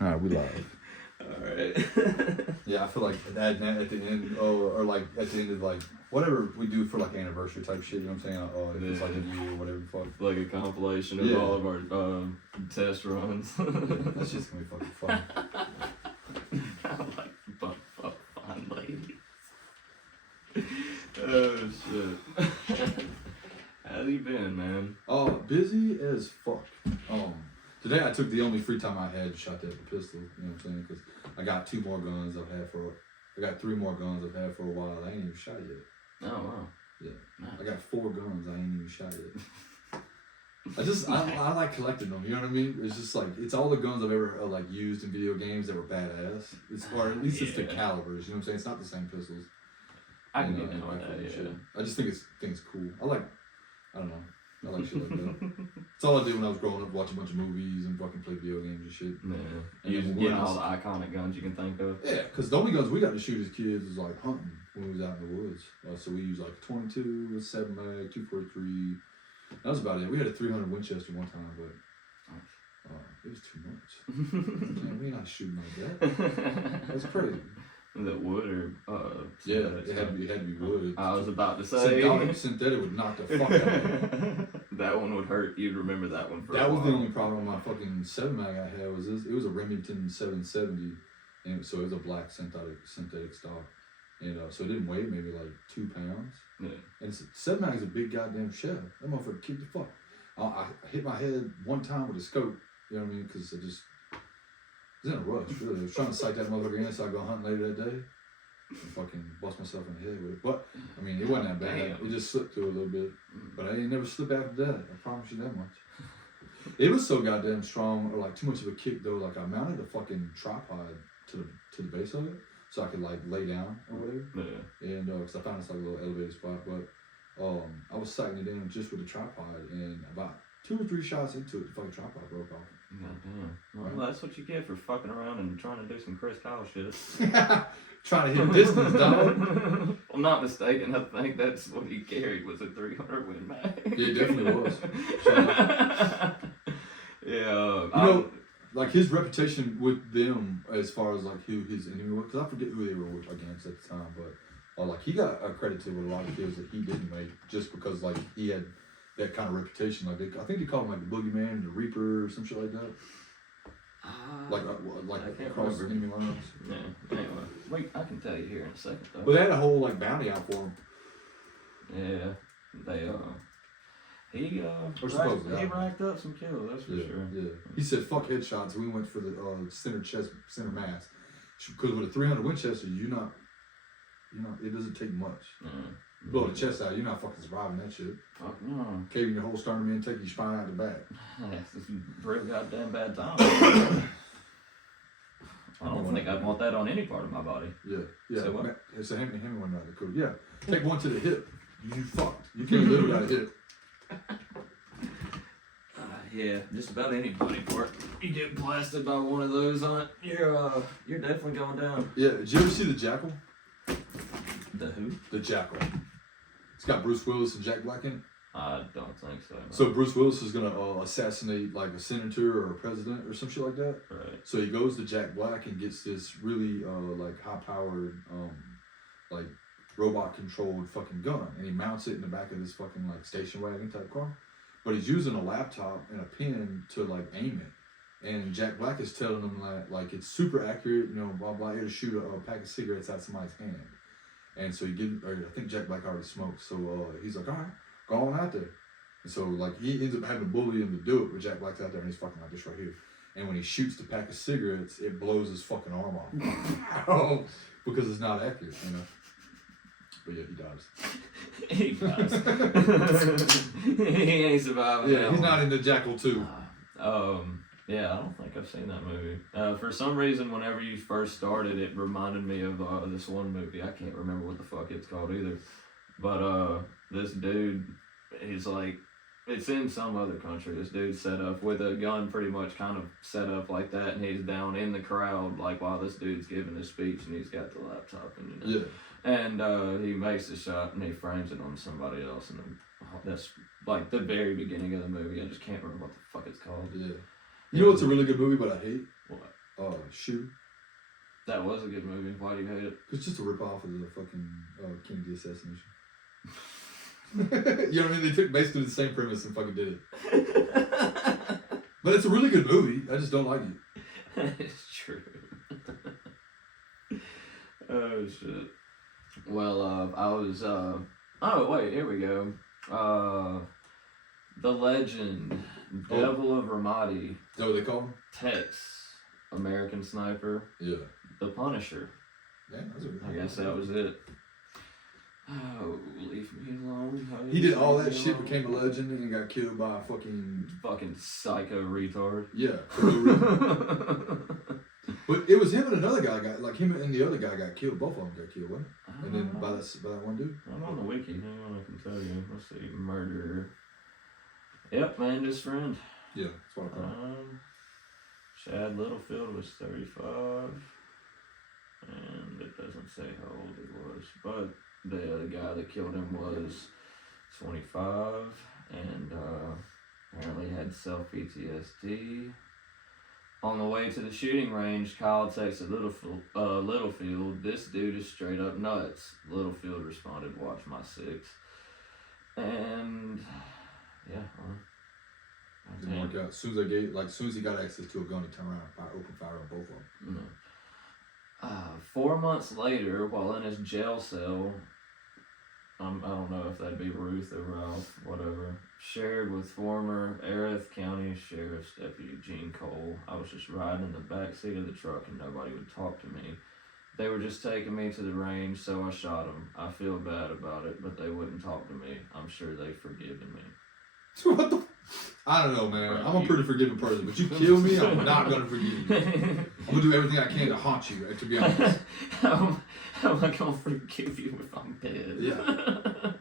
Alright, we live. Alright. Yeah, I feel like at the end, or like at the end of like whatever we do for like anniversary type shit, you know what I'm saying? If it's like a year or whatever the fuck. Like a compilation of all of our test runs. That's just gonna be fucking fun. I like fine ladies. Oh shit. How's you been, man? Oh, busy as fuck. Today I took the only free time I had to shot that pistol, you know what I'm saying? Because I got 2 more guns I got 3 more guns I've had for a while. I ain't even shot yet. Oh wow. Yeah. Nice. I got 4 guns I ain't even shot yet. I like collecting them, you know what I mean? It's just like, it's all the guns I've ever like used in video games that were badass. Or at least it's the calibers, you know what I'm saying? It's not the same pistols. I can get down with that, yeah. Shit. I just think it's cool. I like shit like that. That's all I did when I was growing up, watch a bunch of movies and fucking play video games and shit. Yeah. You just get all the iconic guns you can think of. Yeah, because the only guns we got to shoot as kids was like hunting when we was out in the woods. So we used like a 22, a 7 mag, 243. That was about it. We had a 300 Winchester one time, but it was too much. Man, we not shooting like that. That's crazy. Was it wood or yeah, it had to be wood. I was about to say synthetic would knock the fuck out of you. That one would hurt. You'd remember that one for that a was while. The only problem with my fucking 7 mag I had was it was a Remington 770, and so it was a black synthetic stock, and so it didn't weigh maybe like 2 pounds. Yeah. And 7 mag is a big goddamn shell. That motherfucker kicked the fuck. I hit my head one time with a scope. You know what I mean? Because I was in a rush, really. I was trying to sight that motherfucker in so I go hunting later that day and fucking bust myself in the head with it. But, I mean, it wasn't that bad. Damn. It just slipped through a little bit. But I ain't never slip after that. I promise you that much. It was so goddamn strong, or like too much of a kick though. Like I mounted a fucking tripod to the base of it so I could like lay down or whatever. Yeah. And, because I found this like a little elevated spot. But, I was sighting it in just with the tripod, and about 2 or 3 shots into it, the fucking tripod broke off. Goddamn. Well, that's what you get for fucking around and trying to do some Chris Kyle shit. Trying to hit distance, dog. I'm not mistaken. I think that's what he carried was a 300 Win Mag. Yeah, it definitely was. Yeah. Like his reputation with them as far as like who his enemy was, because I forget who they were against at the time, but like he got accredited with a lot of kills that he didn't make just because like he had that kind of reputation. Like I think they called him like the Boogeyman, the Reaper, or some shit like that. Like across the enemy lines. Yeah. Anyway, wait, I can tell you here in a second though. But they had a whole like bounty out for him. Yeah, they he racked up some kills. That's for sure. Yeah. He said fuck headshots. We went for the center mass because with a 300 Winchester, it doesn't take much. Blow the chest out, you're not fucking surviving that shit. Fuck no. Caving your whole sternum in, take your spine out the back. That's a real goddamn bad time. I don't think I'd want that on any part of my body. Yeah. So what? It's a Hemi one rather cool. Yeah. Take one to the hip. You fucked. You can't live without a hip. Yeah, just about any body part. You get blasted by one of those on it, you're definitely going down. Yeah. Did you ever see The Jackal? The who? The Jackal. It's got Bruce Willis and Jack Black in it. I don't think so. No. So Bruce Willis is gonna assassinate like a senator or a president or some shit like that. Right. So he goes to Jack Black and gets this really like high-powered like robot-controlled fucking gun, and he mounts it in the back of this fucking like station wagon type car. But he's using a laptop and a pen to like aim it. And Jack Black is telling him like it's super accurate, blah blah. Here to shoot a pack of cigarettes out somebody's hand. And so I think Jack Black already smoked, so he's like, all right, go on out there. And so like he ends up having to bully him to do it, but Jack Black's out there and he's fucking like this right here. And when he shoots the pack of cigarettes, it blows his fucking arm off. Because it's not accurate, But yeah, he dies. He ain't surviving. Yeah, he's not in the Jackal 2. Yeah, I don't think I've seen that movie. For some reason, whenever you first started, it reminded me of this one movie. I can't remember what the fuck it's called either. But this dude, he's like, it's in some other country. This dude's set up with a gun pretty much kind of set up like that, and he's down in the crowd like while this dude's giving his speech, and he's got the laptop. And, Yeah. And he makes the shot, and he frames it on somebody else, and that's like the very beginning of the movie. I just can't remember what the fuck it's called. Yeah. You know what's a really good movie, but I hate? What? Shoe. That was a good movie. Why do you hate it? It's just a rip-off of the fucking Kennedy assassination. You know what I mean? They took basically the same premise and fucking did it. But it's a really good movie. I just don't like it. It's true. Oh, shit. Well, I was, oh, wait, here we go. The Legend, Devil of Ramadi. Is that what they call him? Tex, American Sniper. Yeah. The Punisher. Yeah, that's a good I guess that was it. Oh, leave me alone. He did all that shit, became a legend, and got killed by a fucking psycho retard. Yeah. But it was him and another guy him and the other guy got killed. Both of them got killed, wasn't it? And then by that one dude. I'm on the wiki. Hang on, I can tell you. Let's see, murder. Yep, Amanda's friend. Yeah, that's what I thought. Chad Littlefield was 35, and it doesn't say how old he was, but the guy that killed him was 25, and apparently had self-PTSD. On the way to the shooting range, Kyle texted Littlefield, "This dude is straight up nuts." Littlefield responded, "Watch my six." And yeah, didn't work out. As soon as he got access to a gun, he turned around and opened fire on both of them. No. 4 months later, while in his jail cell, I don't know if that'd be Ruth or Ralph, whatever, shared with former Erath County Sheriff's Deputy Gene Cole. "I was just riding in the back seat of the truck and nobody would talk to me. They were just taking me to the range, so I shot them. I feel bad about it, but they wouldn't talk to me. I'm sure they've forgiven me." What the? I don't know, man. I'm a pretty forgiving person, but you kill me, I'm not gonna forgive you. I'm gonna do everything I can to haunt you. To be honest, how am I gonna forgive you if I'm dead? Yeah.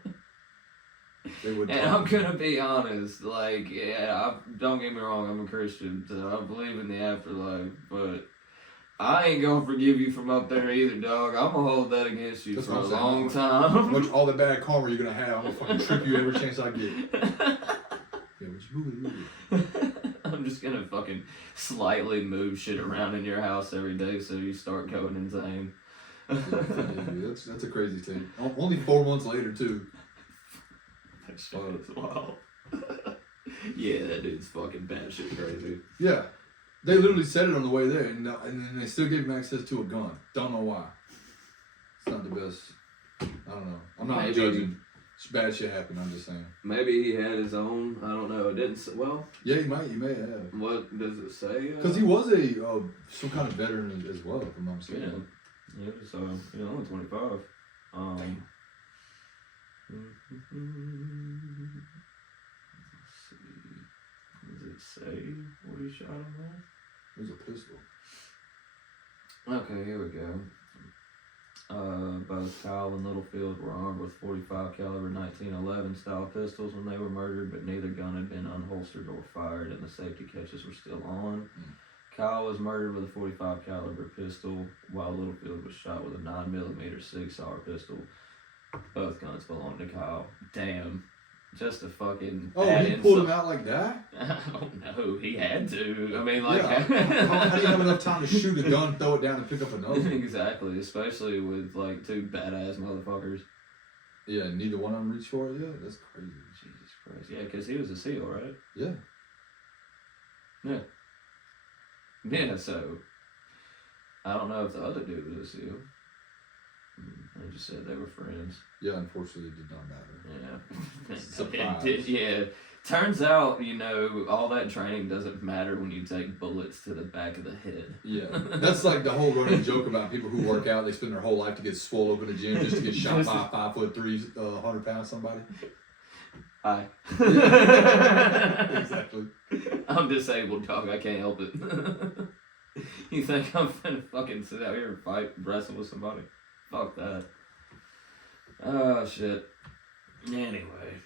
They would. And I'm gonna be honest. Don't get me wrong. I'm a Christian, so I believe in the afterlife, but I ain't gonna forgive you from up there either, dog. I'm gonna hold that against you for a long time. All the bad karma you're gonna have, I'm gonna fucking trip you every chance I get. Yeah, move it. I'm just gonna fucking slightly move shit around in your house every day so you start going insane. That's a crazy thing. Only 4 months later, too. That shit is wild. Yeah, that dude's fucking batshit crazy. Yeah. They literally said it on the way there, and then they still gave him access to a gun. Don't know why. It's not the best. I don't know. I'm not judging. Bad shit happened, I'm just saying. Maybe he had his own, I don't know, it didn't say, well... Yeah, he may have. What does it say? Because he was some kind of veteran as well, if I'm not mistaken. Yeah, he was only 25. Let's see. Does it say what he shot him with? It was a pistol. Okay, here we go. Both Kyle and Littlefield were armed with .45 caliber 1911 style pistols when they were murdered, but neither gun had been unholstered or fired, and the safety catches were still on. Kyle was murdered with a .45 caliber pistol, while Littlefield was shot with a 9mm Sig-Sauer pistol. Both guns belonged to Kyle. Damn. Just a fucking... Oh, he pulled him out like that? I don't know. He had to. I mean, how do you have enough time to shoot a gun, throw it down, and pick up another? Exactly. Especially with, two badass motherfuckers. Yeah, neither one of them reached for it yet? That's crazy. Jesus Christ. Yeah, because he was a SEAL, right? Yeah. Yeah. Yeah, so... I don't know if the other dude was a SEAL. They just said they were friends. Yeah, unfortunately, it did not matter. Yeah. Surprise. Yeah. Turns out, all that training doesn't matter when you take bullets to the back of the head. Yeah. That's like the whole running joke about people who work out. They spend their whole life to get swole up in the gym just to get shot by 5'3", 100-pound somebody. Hi. Exactly. I'm disabled, dog. I can't help it. You think I'm finna fucking sit out here and fight, wrestle with somebody? Fuck that. Oh, shit. Anyway.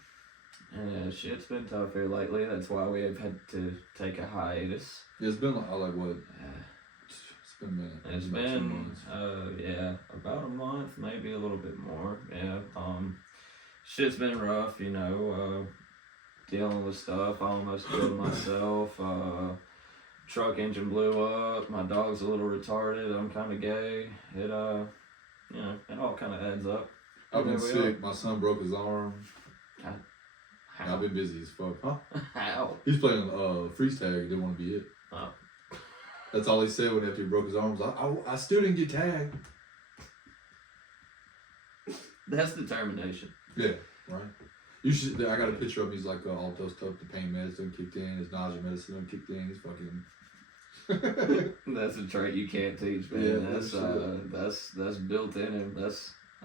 Shit's been tough here lately. That's why we have had to take a hiatus. Yeah, it's been like what? It's been a minute. It's been, about a month, maybe a little bit more. Yeah. Shit's been rough, dealing with stuff. I almost killed myself. truck engine blew up. My dog's a little retarded. I'm kind of gay. It you know, it all kind of adds up. I've been There we sick. My son broke his arm. How? I've been busy as fuck. Huh? How? He's playing freeze tag. Didn't want to be it. Oh. That's all he said when after he broke his arm. Was, I still didn't get tagged. That's determination. Yeah, right. You should. I got a picture of him. He's like all dosed up. The pain medicine kicked in. His nausea medicine kicked in. He's fucking. That's a trait you can't teach, man. Yeah, that's built in him.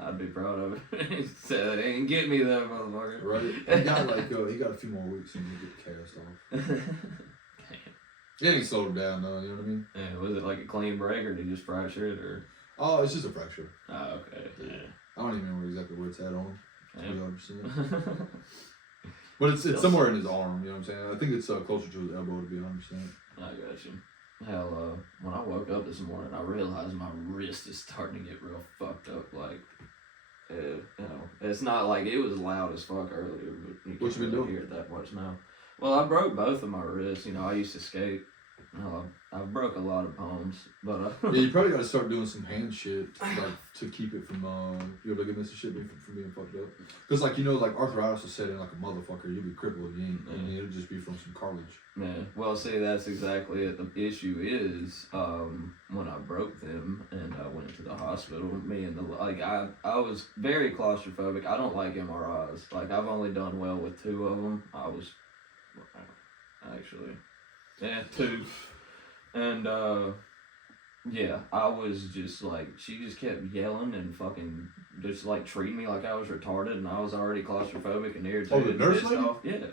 I'd be proud of it. He said, "Ain't get me that motherfucker." Right. He got he got a few more weeks and he get cast off. It ain't slowed him down though. You know what I mean? Yeah. Was it like a clean break or did he just fracture it or? Oh, it's just a fracture. Oh, okay. Yeah. I don't even remember exactly where it's at on him. Yeah. 100%. But it's somewhere in his arm. You know what I'm saying? I think it's closer to his elbow to be 100%. I got you. Hell, when I woke up this morning, I realized my wrist is starting to get real fucked up. Like, you know, it's not like it was loud as fuck earlier, but you What you been doing? Hear it that much now. Well, I broke both of my wrists. You know, I used to skate. I broke a lot of bones, but Yeah, you probably got to start doing some hand shit like to keep it from your ligaments and shit from being fucked up. Because like you know, like arthritis will set in like a motherfucker. You'll be crippled again, and it'll just be from some cartilage. Yeah. Well, see, that's exactly it. The issue is when I broke them and I went to the hospital. Me and I was very claustrophobic. I don't like MRIs. Like I've only done well with 2 of them. I was actually. Yeah, 2. And, yeah, I was just like, she just kept yelling and fucking just like treating me like I was retarded and I was already claustrophobic and irritated. Oh, the nurse and pissed lady? off. Yeah.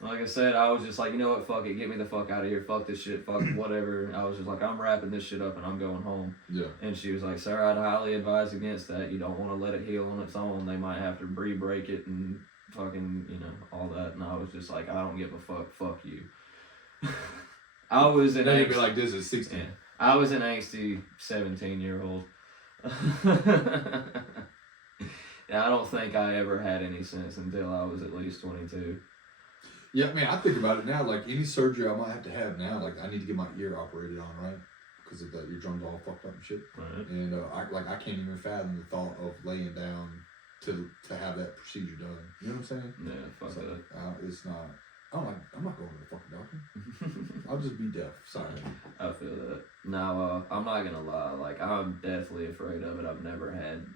Like I said, I was just like, you know what, fuck it, get me the fuck out of here, fuck this shit, fuck whatever. I was just like, I'm wrapping this shit up and I'm going home. Yeah. And she was like, sir, I'd highly advise against that. You don't want to let it heal on its own. They might have to re-break it and fucking, you know, all that. And I was just like, I don't give a fuck you. I was an Then you'd be like this at 16. Yeah, I was an angsty 17-year-old. Yeah, I don't think I ever had any sense until I was at least 22. Yeah, I mean, I think about it now. Like any surgery I might have to have now, like I need to get my ear operated on, right? Because of that, your drum's all fucked up and shit. Right. And I can't even fathom the thought of laying down to have that procedure done. You know what I'm saying? Yeah, fuck so, that. It's not. I'm not going to the fucking doctor. I'll just be deaf. Sorry. I feel that. Now, I'm not gonna lie. Like, I'm deathly afraid of it. I've never had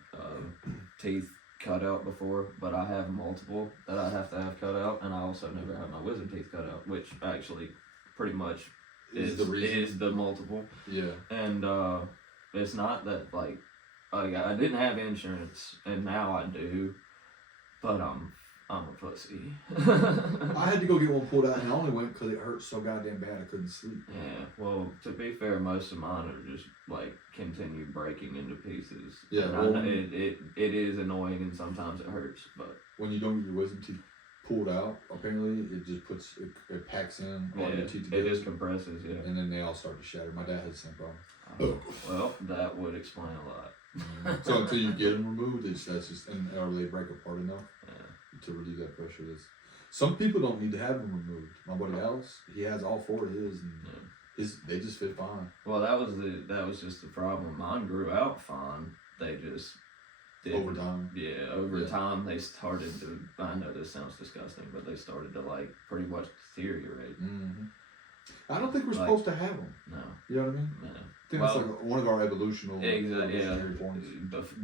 teeth cut out before, but I have multiple that I have to have cut out, and I also never had my wisdom teeth cut out, which actually pretty much is the multiple. Yeah. And it's not that like I didn't have insurance, and now I do, but I'm a pussy. I had to go get one pulled out, and I only went because it hurt so goddamn bad I couldn't sleep. Yeah, well, to be fair, most of mine are just like continue breaking into pieces. Yeah, and well, it is annoying, and sometimes it hurts. But when you don't get your wisdom teeth pulled out, apparently it just it packs in all your teeth together. It just compresses, yeah. And then they all start to shatter. My dad had the same problem. Well, that would explain a lot. So until you get them removed, that's just or they break apart enough. Yeah. To relieve that pressure. Some people don't need to have them removed. My buddy Alice, he has all 4 of his, and they just fit fine. Well, that was just the problem. Mine grew out fine. They just didn't. Over time. Yeah, over time they started to. I know this sounds disgusting, but they started to like pretty much deteriorate. Mm-hmm. I don't think we're supposed to have them. No. You know what I mean? No. I think that's like one of our evolutionary points.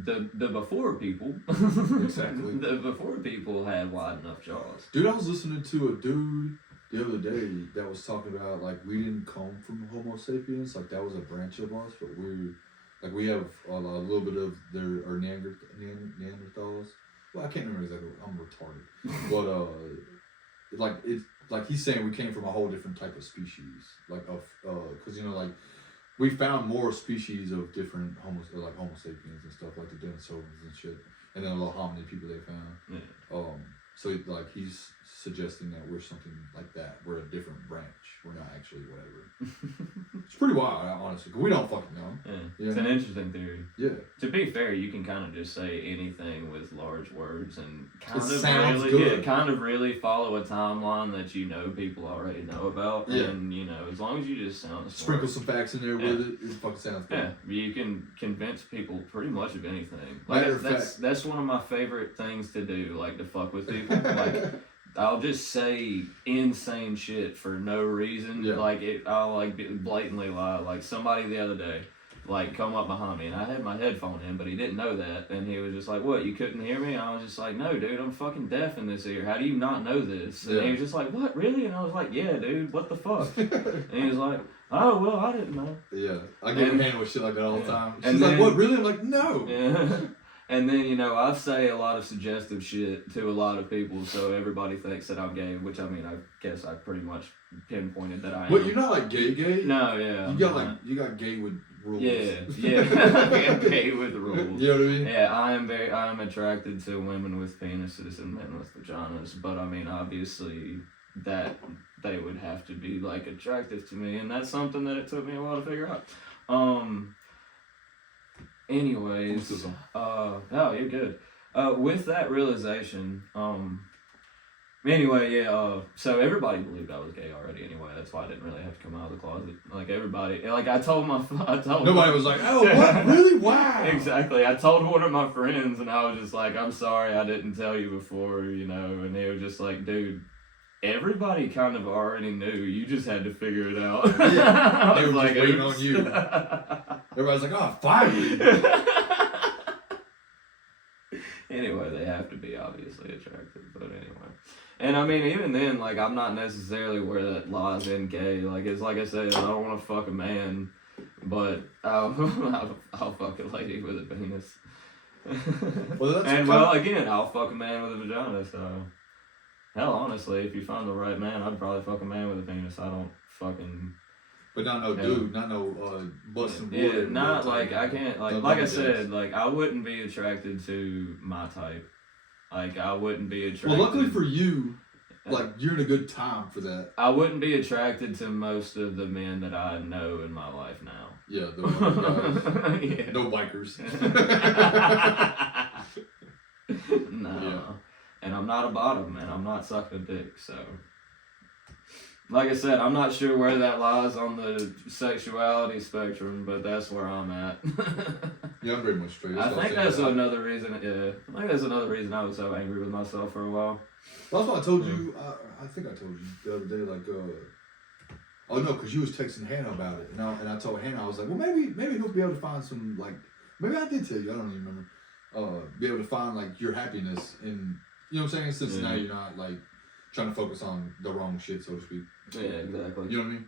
The before people. Exactly. The before people had wide enough jaws. Dude, I was listening to a dude the other day that was talking about like we didn't come from Homo sapiens, like that was a branch of us, but we have a little bit of our Neanderthals. Well, I can't remember exactly. I'm retarded, but it's like he's saying we came from a whole different type of species, like because you know like. We found more species of different Homo sapiens and stuff, like the Denisovans and shit, and then a little hominid people they found. Yeah. So like he's suggesting that we're something like that. We're a different branch. We're not actually whatever. It's pretty wild, honestly. 'Cause we don't fucking know. Yeah. It's an interesting theory. Yeah. To be fair, you can kind of just say anything with large words and kind of really follow a timeline that you know people already know about. Yeah. And as long as you just sound smart, sprinkle some facts in there with it fucking sounds good. Yeah, you can convince people pretty much of anything. Matter Like of fact, that's one of my favorite things to do, like to fuck with people. Like I'll just say insane shit for no reason. Yeah. I'll like blatantly lie. Like somebody the other day, like come up behind me and I had my headphone in, but he didn't know that, and he was just like, "What? You couldn't hear me?" And I was just like, "No, dude, I'm fucking deaf in this ear. How do you not know this?" And he was just like, "What? Really?" And I was like, "Yeah, dude. What the fuck?" And he was like, "Oh well, I didn't know." Yeah, I get handled with shit like that all the time. She's And like, then, "What? Really?" I'm like, "No." Yeah. And then, I say a lot of suggestive shit to a lot of people, so everybody thinks that I'm gay, which, I mean, I guess I pretty much pinpointed that I am. But you're not like gay? No, yeah. You got gay with rules. Yeah. I'm gay with rules. You know what I mean? Yeah, I am attracted to women with penises and men with vaginas, but I mean, obviously, that they would have to be, like, attractive to me, and that's something that it took me a while to figure out. Anyways, oh, you're good. With that realization, so everybody believed I was gay already anyway. That's why I didn't really have to come out of the closet. Like everybody, like I told nobody was like, "Oh, what? Really? Wow." Exactly. I told one of my friends, and I was just like, "I'm sorry, I didn't tell you before," and they were just like, "Dude, everybody kind of already knew. You just had to figure it out." Yeah, they were like, just waiting on you. Everybody's like, "Oh, finally." Anyway, they have to be obviously attractive, but anyway. And I mean, even then, like, I'm not necessarily where that lies in gay. Like, it's like I said, I don't want to fuck a man, but I'll fuck a lady with a penis. Again, I'll fuck a man with a vagina, so. Hell, honestly, if you find the right man, I'd probably fuck a man with a penis. I don't fucking... But not no dude, not no busting wood. Yeah, not like, I can't, like I said, like, I wouldn't be attracted to my type. Like, I wouldn't be attracted... Well, luckily for you, like, you're in a good time for that. I wouldn't be attracted to most of the men that I know in my life now. Yeah, the guys. Yeah. No bikers. No. Yeah. And I'm not a bottom, and I'm not sucking a dick, so... Like I said, I'm not sure where that lies on the sexuality spectrum, but that's where I'm at. Yeah, I'm very much straight. I think that's another reason, I was so angry with myself for a while. Well, that's what I told you, I think I told you the other day, like, oh no, because you was texting Hannah about it, and I told Hannah, I was like, well, maybe he'll be able to find some, like, maybe I did tell you, I don't even remember, be able to find, like, your happiness in, you know what I'm saying, since now you're not, like, trying to focus on the wrong shit, so to speak. Yeah, exactly. You know what I mean?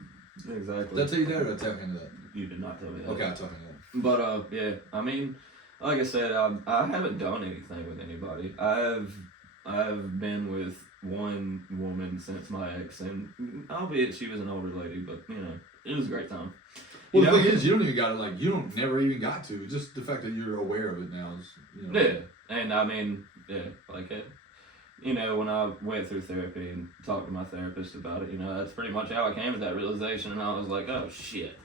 Exactly. Did I tell you that, or did I tell Hannah that? You did not tell me that. Okay, I told Hannah that. But, yeah, I mean, like I said, I haven't done anything with anybody. I've been with one woman since my ex, and albeit she was an older lady, but, it was a great time. Well, the thing is, you don't even got to, like, never even got to. Just the fact that you're aware of it now is, Yeah, and I mean, like it. When I went through therapy and talked to my therapist about it, that's pretty much how I came to that realization, and I was like, oh, shit.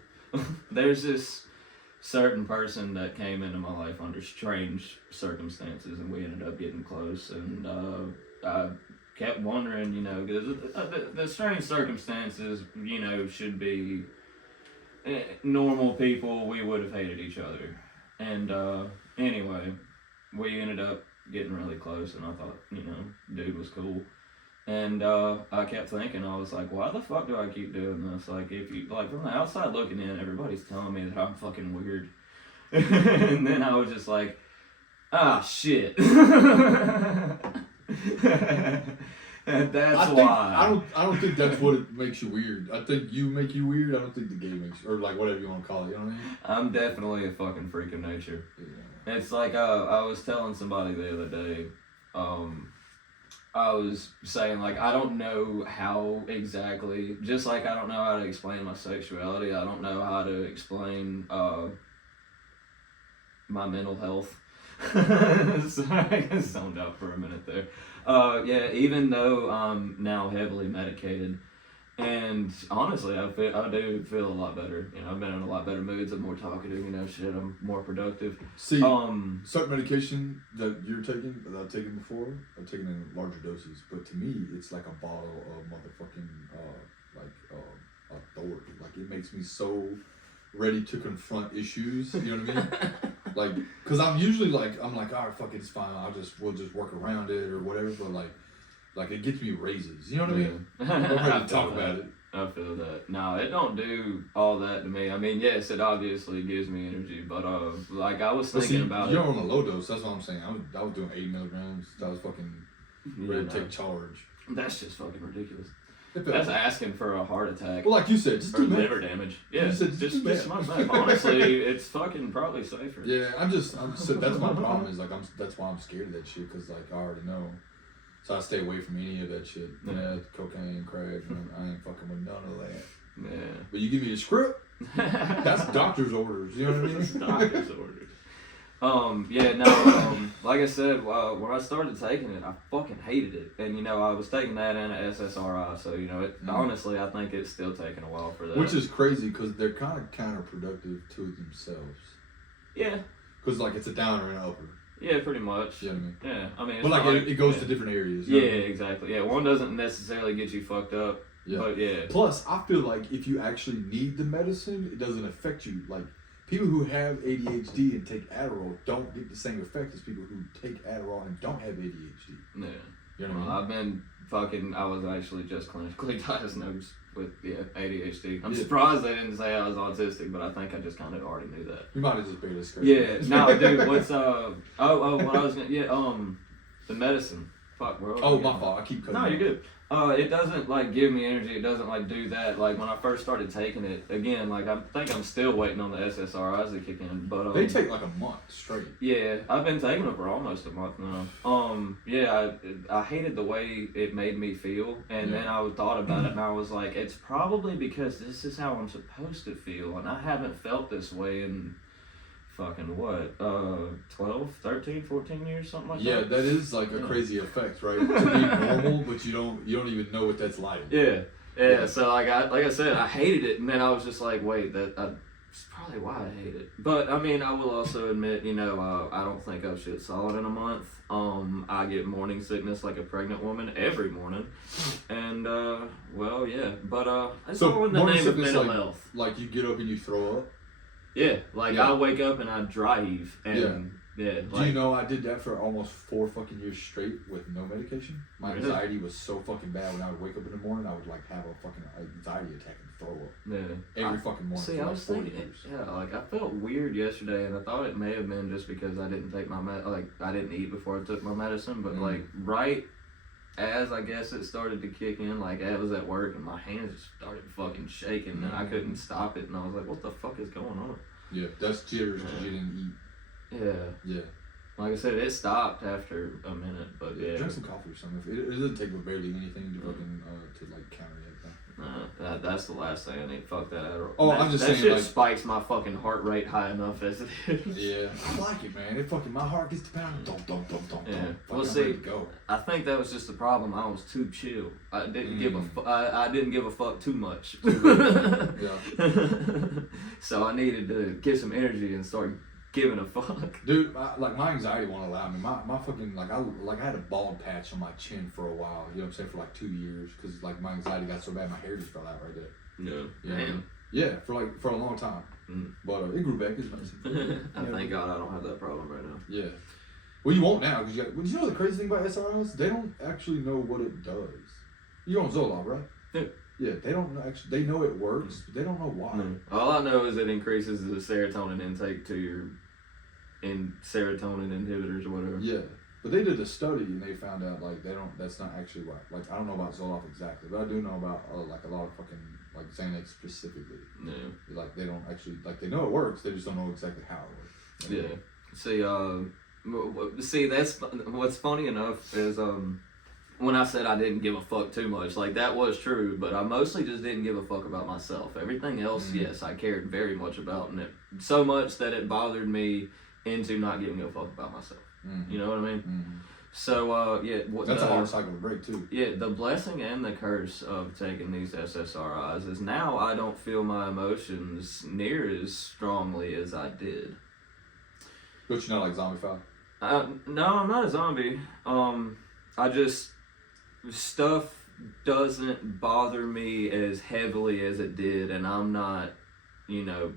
There's this certain person that came into my life under strange circumstances, and we ended up getting close, and I kept wondering, because the strange circumstances, should be normal people, we would have hated each other. And anyway, we ended up getting really close, and I thought, dude was cool. And I kept thinking, I was like, why the fuck do I keep doing this? Like, if you, like, from the outside looking in, everybody's telling me that I'm fucking weird. And then I was just like, shit. And that's why. I don't think that's what it makes you weird. I think you make you weird. I don't think the gay makes you, or like whatever you want to call it. You know what I mean? I'm definitely a fucking freak of nature. Yeah. It's like I was telling somebody the other day. I was saying, like, I don't know how exactly. Just like I don't know how to explain my sexuality. I don't know how to explain my mental health. Sorry, I zoned out for a minute there. Yeah, even though I'm now heavily medicated, and honestly, I do feel a lot better. You know, I've been in a lot better moods. I'm more talkative. You know, shit. I'm more productive. See, certain medication that you're taking, that I've taken before, I've taken in larger doses. But to me, it's like a bottle of motherfucking authority. Like it makes me so ready to confront issues. You know what I mean? Like, cause I'm usually like, I'm like, all right, fuck it, it's fine. We'll just work around it or whatever. But like it gets me raises. You know what I mean? I'm ready to talk about it. I feel that. No, it don't do all that to me. I mean, yes, it obviously gives me energy, but like I was thinking about you're on a low dose. That's what I'm saying. I was doing 80 milligrams. I was fucking ready to take charge. That's just fucking ridiculous. That's asking for a heart attack. Well, like you said, just do liver damage. Yeah, just smoke meth. Honestly, it's fucking probably safer. Yeah, I'm so that's my problem. Is like that's why I'm scared of that shit, because like I already know. So I stay away from any of that shit. Yeah, cocaine, crack, I ain't fucking with none of that. Yeah. But you give me a script, that's doctor's orders. You know what I mean? It's doctor's orders. Like I said, when I started taking it, I fucking hated it. And, you know, I was taking that and an SSRI, so, you know, honestly, I think it's still taking a while for that. Which is crazy, because they're kind of counterproductive to themselves. Yeah. Because, like, it's a downer and an upper. Yeah, pretty much. You know what I mean? Yeah, I mean, but like it goes to different areas. Yeah, exactly. Yeah, one doesn't necessarily get you fucked up. Yeah. But yeah. Plus, I feel like if you actually need the medicine, it doesn't affect you. Like people who have ADHD and take Adderall don't get the same effect as people who take Adderall and don't have ADHD. Yeah. You know what I mean? I was actually just clinically diagnosed with ADHD. I'm surprised they didn't say I was autistic, but I think I just kind of already knew that. You might have just been a scared. Yeah, no, dude, what's what I was gonna, the medicine. Fuck, bro. Oh, my fault. I keep cutting. No, you're good. It doesn't like give me energy. It doesn't like do that. Like when I first started taking it, again, like I think I'm still waiting on the SSRIs to kick in. But they take like a month straight. Yeah, I've been taking it for almost a month now. I hated the way it made me feel, and then I thought about it, and I was like, it's probably because this is how I'm supposed to feel, and I haven't felt this way in fucking 12, 13, 14 years, something like that. Yeah, that is like a crazy effect, right? To be normal, but you don't even know what that's like. Yeah. So like I said, I hated it, and then I was just like, wait, that's probably why I hate it. But I mean, I will also admit, you know, I don't think I've shit solid in a month. I get morning sickness like a pregnant woman every morning, and but it's all in the name of mental health. Like you get up and you throw up. Yeah, I wake up and I dry heave, and do you know I did that for almost 4 fucking years straight with no medication? My anxiety was so fucking bad when I would wake up in the morning, I would like have a fucking anxiety attack and throw up. Yeah. Every fucking morning. See, I was thinking, like I felt weird yesterday, and I thought it may have been just because I didn't take my I didn't eat before I took my medicine, but like right as I guess it started to kick in, like I was at work and my hands just started fucking shaking and I couldn't stop it, and I was like, what the fuck is going on? Yeah, that's jitters because you didn't eat. Yeah. Like I said, it stopped after a minute, but yeah. Drink some coffee or something. It doesn't take barely anything to fucking to like counter that. That's the last thing I need. Fuck that Adderall. Oh, I'm just saying, that shit like, spikes my fucking heart rate high enough as it is. Yeah, I like it, man. It fucking, my heart gets to pound. Don't. Yeah. Well, see, I think that was just the problem. I was too chill. I didn't give a fuck too much. Yeah. So I needed to get some energy and start giving a fuck. Dude, my anxiety won't allow me. My fucking, I had a bald patch on my chin for a while, you know what I'm saying, for like 2 years, because like my anxiety got so bad my hair just fell out right there. Yeah. Damn. Yeah, for a long time. But it grew back. It's nice. Thank God I don't have that problem right now. Yeah. Well, you won't now, because you know the crazy thing about SRIs? They don't actually know what it does. You're on Zoloft, right? Yeah. Yeah, they don't actually, they know it works, but they don't know why. All I know is it increases the serotonin intake to your serotonin inhibitors or whatever. Yeah, but they did a study and they found out like that's not actually right. Like I don't know about Zoloft exactly, but I do know about like a lot of fucking like Xanax specifically. Yeah. Like they don't actually, like they know it works, they just don't know exactly how it works. Yeah. See, that's what's funny enough is when I said I didn't give a fuck too much, like that was true, but I mostly just didn't give a fuck about myself. Everything else, yes, I cared very much about, and it so much that it bothered me into not giving a fuck about myself. Mm-hmm. You know what I mean? Mm-hmm. So that's a hard cycle to break too. Yeah, the blessing and the curse of taking these SSRIs is now I don't feel my emotions near as strongly as I did. But you're not like zombified? No, I'm not a zombie. I just, stuff doesn't bother me as heavily as it did, and I'm not,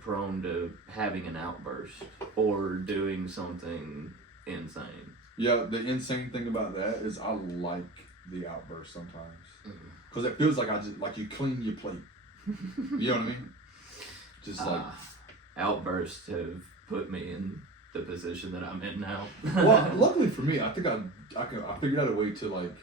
prone to having an outburst or doing something insane. Yeah, the insane thing about that is I like the outburst sometimes. Because it feels like like you clean your plate. You know what I mean? Just like... Outbursts have put me in the position that I'm in now. Well, luckily for me, I think I figured out a way to like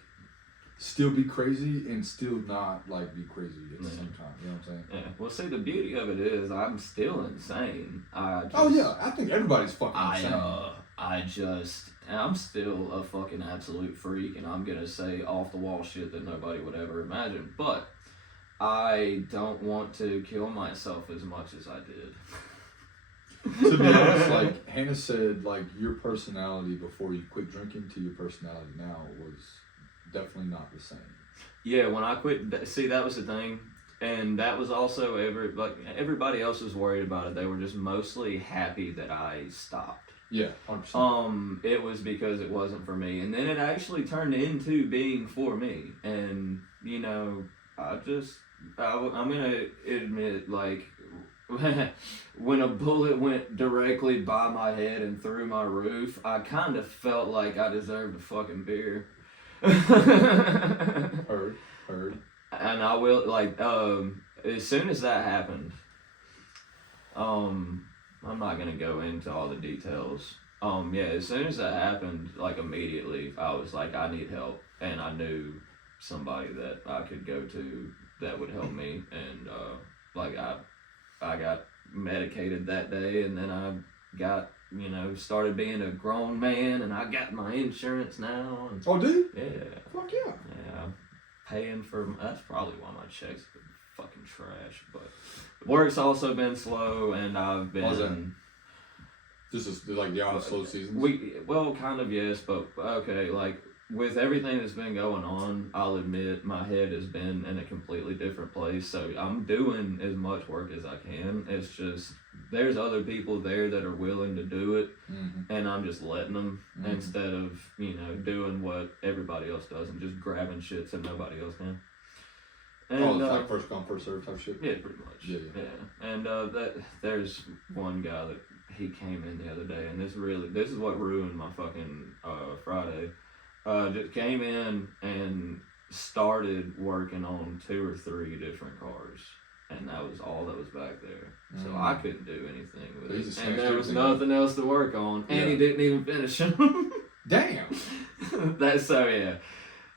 still be crazy and still not like be crazy at the same time. You know what I'm saying? Yeah. Well, see, the beauty of it is I'm still insane. Oh yeah, I think everybody's fucking insane. I'm still a fucking absolute freak, and I'm gonna say off the wall shit that nobody would ever imagine. But I don't want to kill myself as much as I did. To be honest, like Hannah said, like your personality before you quit drinking to your personality now was definitely not the same. Yeah, when I quit, see, that was the thing, and that was also everybody else was worried about it. They were just mostly happy that I stopped. Yeah, 100%. It was because it wasn't for me, and then it actually turned into being for me, and I'm gonna admit, like, when a bullet went directly by my head and through my roof, I kind of felt like I deserved a fucking beer. Heard. And I will, like, as soon as that happened, I'm not gonna go into all the details. As soon as that happened, like, immediately, I was like, I need help, and I knew somebody that I could go to that would help me, and, I got medicated that day, and then I got, started being a grown man, and I got my insurance now. And, oh, did you? Yeah. Fuck yeah. Yeah, paying for, that's probably why my checks have been fucking trash, but work's also been slow, and I've been... How's that? This is like the out of slow seasons? Well, kind of, yes, but okay, like, with everything that's been going on, I'll admit my head has been in a completely different place, so I'm doing as much work as I can. It's just, there's other people there that are willing to do it, and I'm just letting them, instead of, doing what everybody else does and just grabbing shit so nobody else can. And, it's like first come, first served type shit? Yeah, pretty much. Yeah. And there's one guy that he came in the other day, and this is what ruined my fucking Friday. Just came in and started working on 2 or 3 different cars, and that was all that was back there. So I couldn't do anything with it, and there was nothing else to work on, and he didn't even finish them. Damn.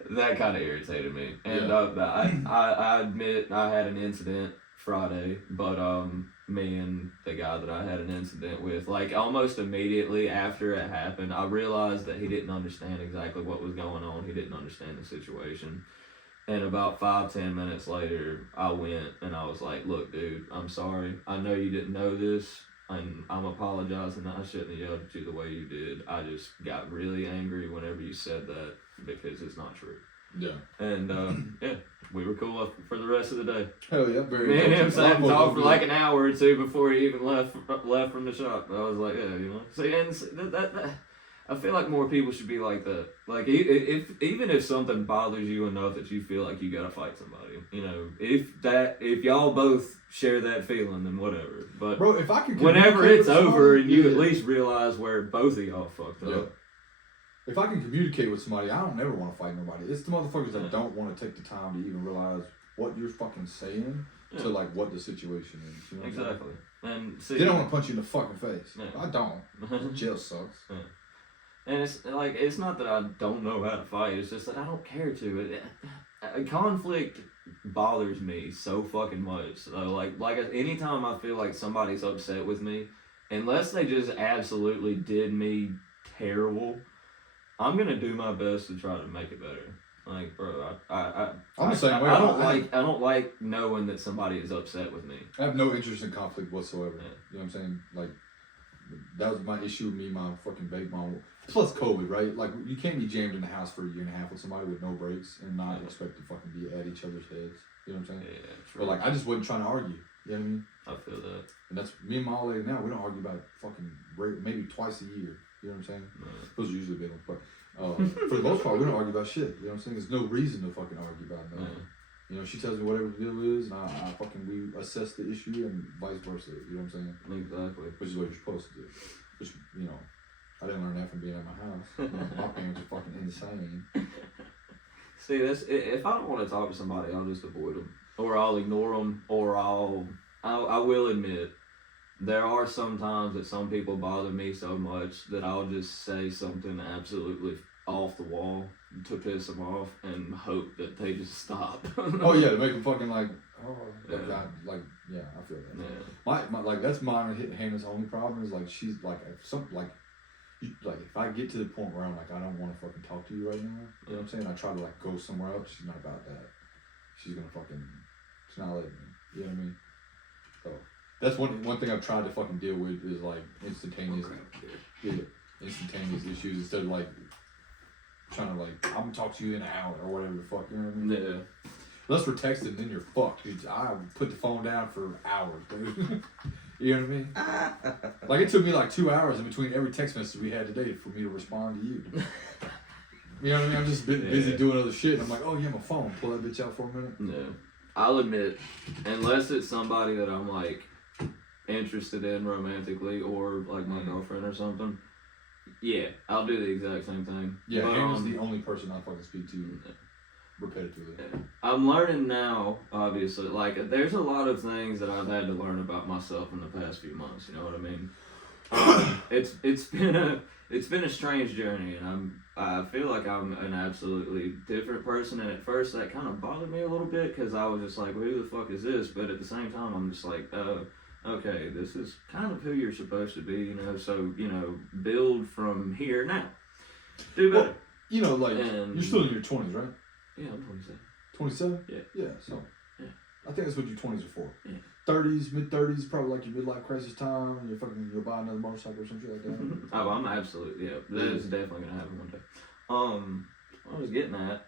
That kind of irritated me, and I admit I had an incident Friday, but me and the guy that I had an incident with, like, almost immediately after it happened, I realized that he didn't understand exactly what was going on. He didn't understand the situation. And about 5-10 minutes later, I went and I was like, look, dude, I'm sorry. I know you didn't know this, and I'm apologizing that I shouldn't have yelled at you the way you did. I just got really angry whenever you said that because it's not true. Yeah. And, we were cool for the rest of the day. Hell yeah, very Me and him sat and talked for like an hour or two before he even left from the shop. I was like, yeah, See, and that I feel like more people should be like that. Like, even if something bothers you enough that you feel like you gotta fight somebody, if y'all both share that feeling, then whatever. But bro, if I could, whenever it's over and you at least realize where both of y'all fucked up. Yeah. If I can communicate with somebody, I don't ever want to fight nobody. It's the motherfuckers that don't want to take the time to even realize what you're fucking saying to like what the situation is. You know exactly. And see, they don't want to punch you in the fucking face. Yeah. I don't. Jail sucks. Yeah. And it's like, it's not that I don't know how to fight. It's just that I don't care to. Conflict bothers me so fucking much. So like anytime I feel like somebody's upset with me, unless they just absolutely did me terrible, I'm gonna do my best to try to make it better. Like, bro, I'm the same way. I don't like knowing that somebody is upset with me. I have no interest in conflict whatsoever. Yeah. You know what I'm saying? Like, that was my issue with me, my fucking baby mom. Plus COVID, right? Like, you can't be jammed in the house for a year and a half with somebody with no breaks and not expect to fucking be at each other's heads. You know what I'm saying? Yeah, true. But like, I just wasn't trying to argue. You know what I mean? I feel that. And that's me and my old lady now. We don't argue about fucking maybe twice a year. You know what I'm saying? Right. Those are usually big ones, but for the most part, we don't argue about shit. You know what I'm saying? There's no reason to fucking argue about nothing. Yeah. You know, she tells me whatever the deal is, and I fucking we assess the issue and vice versa. You know what I'm saying? Exactly. Which is what you're supposed to do. Which, you know, I didn't learn that from being at my house. You know, my parents are fucking insane. See, if I don't want to talk to somebody, I'll just avoid them, or I'll ignore them, or I will admit there are some times that some people bother me so much that I'll just say something absolutely off the wall to piss them off and hope that they just stop. Oh yeah, to make them fucking like, Yeah. yeah, I feel that. Yeah. My like that's mine and Hannah's only problem is like she's like if I get to the point where I'm like I don't want to fucking talk to you right now, you know what I'm saying? I try to like go somewhere else. She's not about that. She's not letting me. You know what I mean? So that's one thing I've tried to fucking deal with is like instantaneous issues instead of like trying to like I'm gonna talk to you in an hour or whatever the fuck. You know what I mean? Yeah. Unless we're texting, then you're fucked, dude. I put the phone down for hours, dude. You know what I mean? Like, it took me like 2 hours in between every text message we had today for me to respond to you. You know what I mean? I'm just busy doing other shit. And I'm like, oh, yeah, my phone. Pull that bitch out for a minute. Yeah. I'll admit, unless it's somebody that I'm like interested in romantically or like my girlfriend or something, yeah, I'll do the exact same thing. Yeah, but, Hannah's the only person I fucking speak to repetitively. Yeah. I'm learning now, obviously. Like, there's a lot of things that I've had to learn about myself in the past few months. You know what I mean? It's been a strange journey, and I feel like I'm an absolutely different person. And at first, that kind of bothered me a little bit because I was just like, well, "Who the fuck is this?" But at the same time, I'm just like, okay, this is kind of who you're supposed to be, you know. So build from here now. Do better. Well, you know, like you're still in your 20s, right? Yeah, I'm 27. 27? Yeah. Yeah, so yeah. I think that's what your 20s are for. Yeah. 30s, mid-30s, probably like your midlife crisis time, and you'll buy another motorcycle or some shit like that. Oh, I'm absolutely, that is definitely going to happen one day. I was getting at,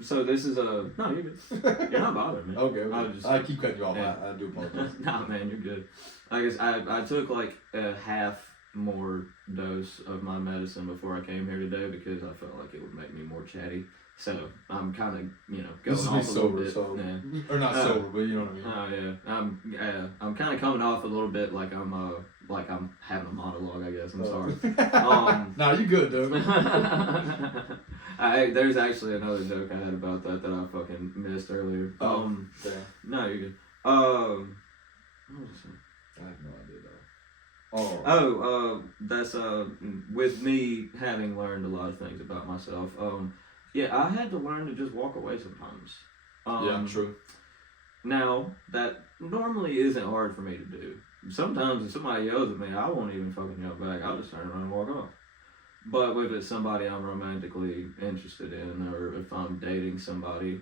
so this is no, you're good. You're not bothering me. Okay. I keep cutting you off. Yeah. I do apologize. Nah, man, you're good. I guess I took like a half more dose of my medicine before I came here today because I felt like it would make me more chatty. So I'm kind of, going this is off a little sober, bit. so Yeah. or not sober, but you know what I mean. Oh yeah, I'm kind of coming off a little bit like I'm having a monologue. I guess I'm sorry. Nah, you good, dude. There's actually another joke I had about that I fucking missed earlier. Damn. No, you're good. What was I saying? I have no idea though. That's with me having learned a lot of things about myself. Yeah, I had to learn to just walk away sometimes. Yeah, true. Now, that normally isn't hard for me to do. Sometimes if somebody yells at me, I won't even fucking yell back. I'll just turn around and walk off. But if it's somebody I'm romantically interested in, or if I'm dating somebody,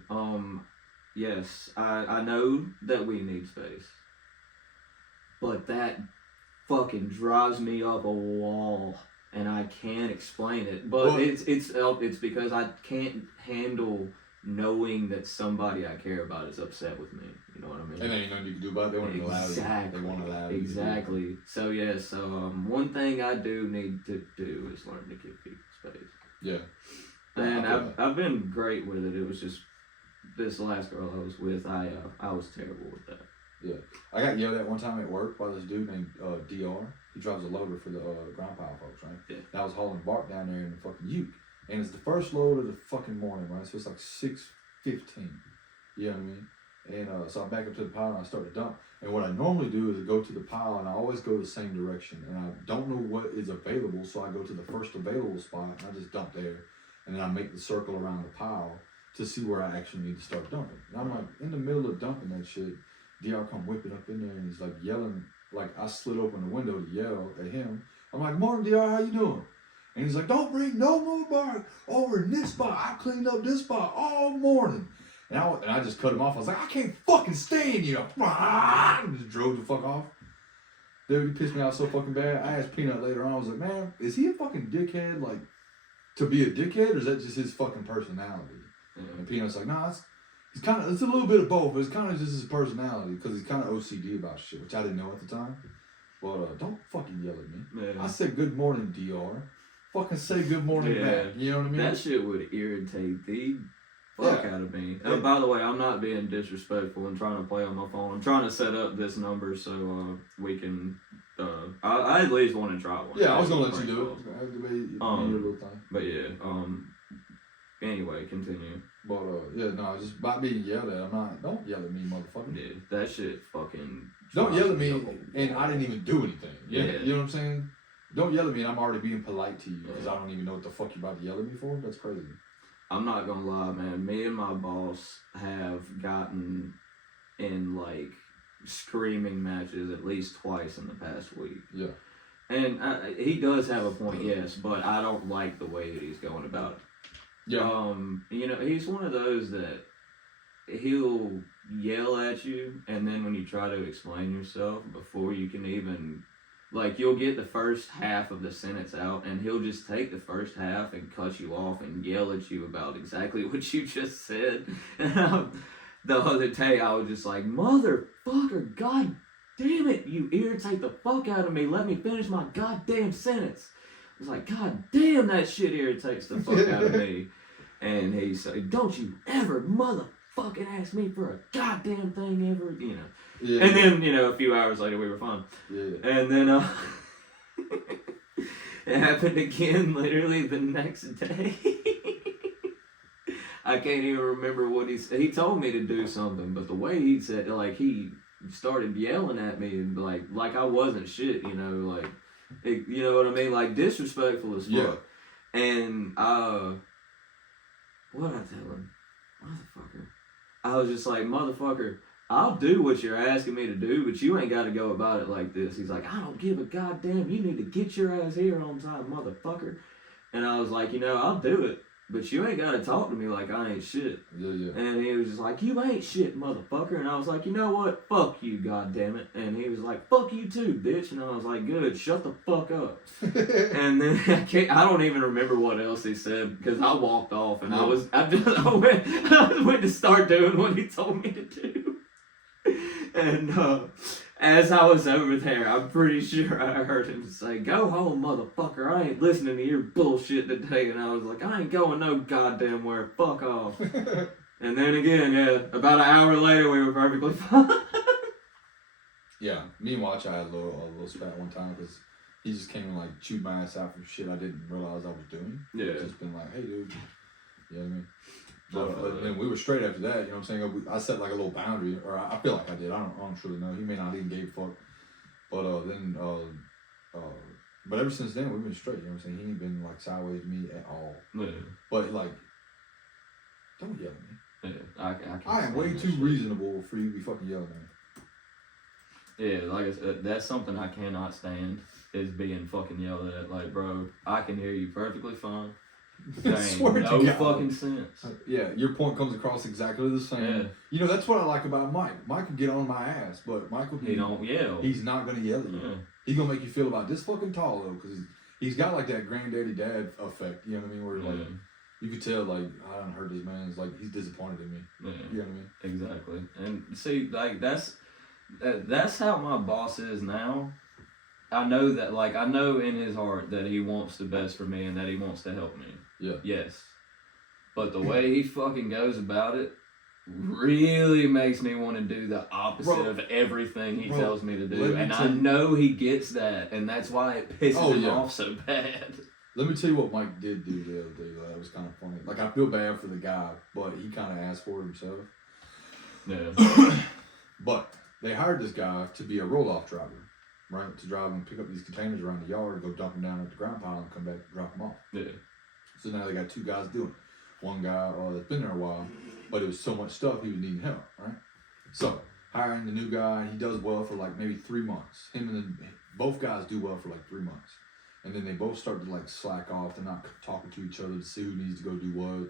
yes, I know that we need space. But that fucking drives me up a wall. And I can't explain it, but it's because I can't handle knowing that somebody I care about is upset with me. You know what I mean? And then you know what you can do about it. They want to allow it. They want to allow it. Exactly. So yes. So one thing I do need to do is learn to give people space. Yeah. And I've been great with it. It was just this last girl I was with. I was terrible with that. Yeah, I got yelled at one time at work by this dude named DR. He drives a loader for the ground pile folks, right? Yeah. And I was hauling bark down there in the fucking ute. And it's the first load of the fucking morning, right? So it's like 6:15. You know what I mean? And so I back up to the pile and I start to dump. And what I normally do is go to the pile and I always go the same direction. And I don't know what is available, so I go to the first available spot and I just dump there. And then I make the circle around the pile to see where I actually need to start dumping. And I'm like, in the middle of dumping that shit, DR come whipping up in there and he's like yelling, like I slid open the window to yell at him. I'm like, "Morning, DR, how you doing?" And he's like, "Don't bring no more bark over in this spot. I cleaned up this spot all morning." And I just cut him off. I was like, "I can't fucking stand you." And just drove the fuck off. Dude, he pissed me off so fucking bad. I asked Peanut later on, I was like, man, is he a fucking dickhead, like, to be a dickhead, or is that just his fucking personality? And Peanut's like, nah, it's a little bit of both, but it's kind of just his personality, because he's kind of OCD about shit, which I didn't know at the time. But don't fucking yell at me. Yeah. I said good morning, DR. Fucking say good morning back. You know what I mean? That shit would irritate the fuck out of me. By the way, I'm not being disrespectful and trying to play on my phone. I'm trying to set up this number so we can. I at least want to try one. Yeah, I was gonna let you do it. But yeah. Anyway, continue. But yeah, no, just by being yelled at. Don't yell at me, motherfucker. Yeah, that shit fucking. Don't yell at me, and I didn't even do anything. Yeah. You know what I'm saying? Don't yell at me, and I'm already being polite to you because I don't even know what the fuck you're about to yell at me for. That's crazy. I'm not gonna lie, man. Me and my boss have gotten in like screaming matches at least twice in the past week. Yeah. And he does have a point, yes, but I don't like the way that he's going about it. Yeah. You know, he's one of those that he'll yell at you, and then when you try to explain yourself before you can even, like, you'll get the first half of the sentence out, and he'll just take the first half and cut you off and yell at you about exactly what you just said. And the other day, I was just like, motherfucker, god damn it, you irritate the fuck out of me. Let me finish my goddamn sentence. I was like, god damn, that shit irritates the fuck out of me. And he said, don't you ever motherfucking ask me for a goddamn thing ever, you know. Yeah. And then, you know, a few hours later, we were fine. Yeah. And then, it happened again literally the next day. I can't even remember what he said. He told me to do something, but the way he said, like, he started yelling at me and like I wasn't shit, you know, like, you know what I mean? Like, disrespectful as fuck. Yeah. And, what'd I tell him? Motherfucker. I was just like, motherfucker, I'll do what you're asking me to do, but you ain't got to go about it like this. He's like, I don't give a goddamn. You need to get your ass here on time, motherfucker. And I was like, you know, I'll do it, but you ain't got to talk to me like I ain't shit. Yeah, yeah. And he was just like, you ain't shit, motherfucker. And I was like, you know what? Fuck you, goddammit. And he was like, fuck you too, bitch. And I was like, good, shut the fuck up. And then I don't even remember what else he said because I walked off and I went to start doing what he told me to do. And as I was over there, I'm pretty sure I heard him say, go home, motherfucker. I ain't listening to your bullshit today. And I was like, I ain't going no goddamn where. Fuck off. And then again, yeah, about an hour later, we were perfectly fine. Yeah, me and Watch, I had a little spat one time because he just came and like chewed my ass out for shit I didn't realize I was doing. Yeah. Just been like, hey, dude. You know what I mean? But then we were straight after that, you know what I'm saying? I set like a little boundary, or I feel like I did. I don't truly know. He may not even gave a fuck. But but ever since then, we've been straight, you know what I'm saying? He ain't been like sideways to me at all. Yeah. But like, don't yell at me. Yeah, I am way too reasonable for you to be fucking yelling at me. Yeah, like I said, that's something I cannot stand, is being fucking yelled at. Like, bro, I can hear you perfectly fine. There ain't no fucking sense. Yeah, your point comes across exactly the same. Yeah. You know, that's what I like about Mike. Mike can get on my ass, but Michael, He don't yell. He's not gonna yell at you. Yeah. He's gonna make you feel about this fucking tall though, because he's got like that granddaddy dad effect. You know what I mean? Where like you could tell, like, I don't hurt this man. It's like he's disappointed in me. Yeah. You know what I mean? Exactly. And see, like that's how my boss is now. I know that, like, I know in his heart that he wants the best for me and that he wants to help me. Yeah. Yes. But the way he fucking goes about it really makes me want to do the opposite of everything he tells me to do. And I know he gets that, and that's why it pisses him off so bad. Let me tell you what Mike did do the other day. That was kind of funny. Like, I feel bad for the guy, but he kind of asked for it himself. Yeah. But they hired this guy to be a roll-off driver, right? To drive and pick up these containers around the yard, go dump them down at the ground pile and come back and drop them off. Yeah. So now they got two guys doing it. One guy that's been there a while, but it was so much stuff he was needing help, right? So hiring the new guy, he does well for like maybe 3 months. Both guys do well for like 3 months. And then they both start to like slack off. They're not talking to each other to see who needs to go do what.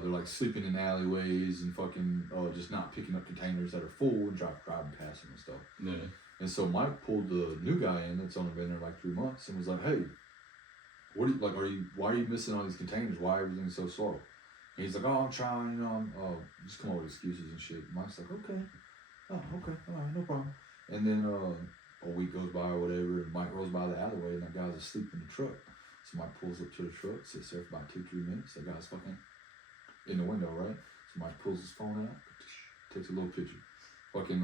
They're like sleeping in alleyways and fucking just not picking up containers that are full and driving past them and stuff. Yeah. And so Mike pulled the new guy in that's only been there like 3 months and was like, hey, what are you, like, why are you missing all these containers? Why everything's so slow? And he's like, oh, I'm trying, you know, I'm just come up with excuses and shit. Mike's like, okay, all right, no problem. And then a week goes by or whatever, and Mike rolls by the alleyway, and that guy's asleep in the truck. So Mike pulls up to the truck, sits there for about 2-3 minutes. That guy's fucking in the window, right? So Mike pulls his phone out, takes a little picture. Fucking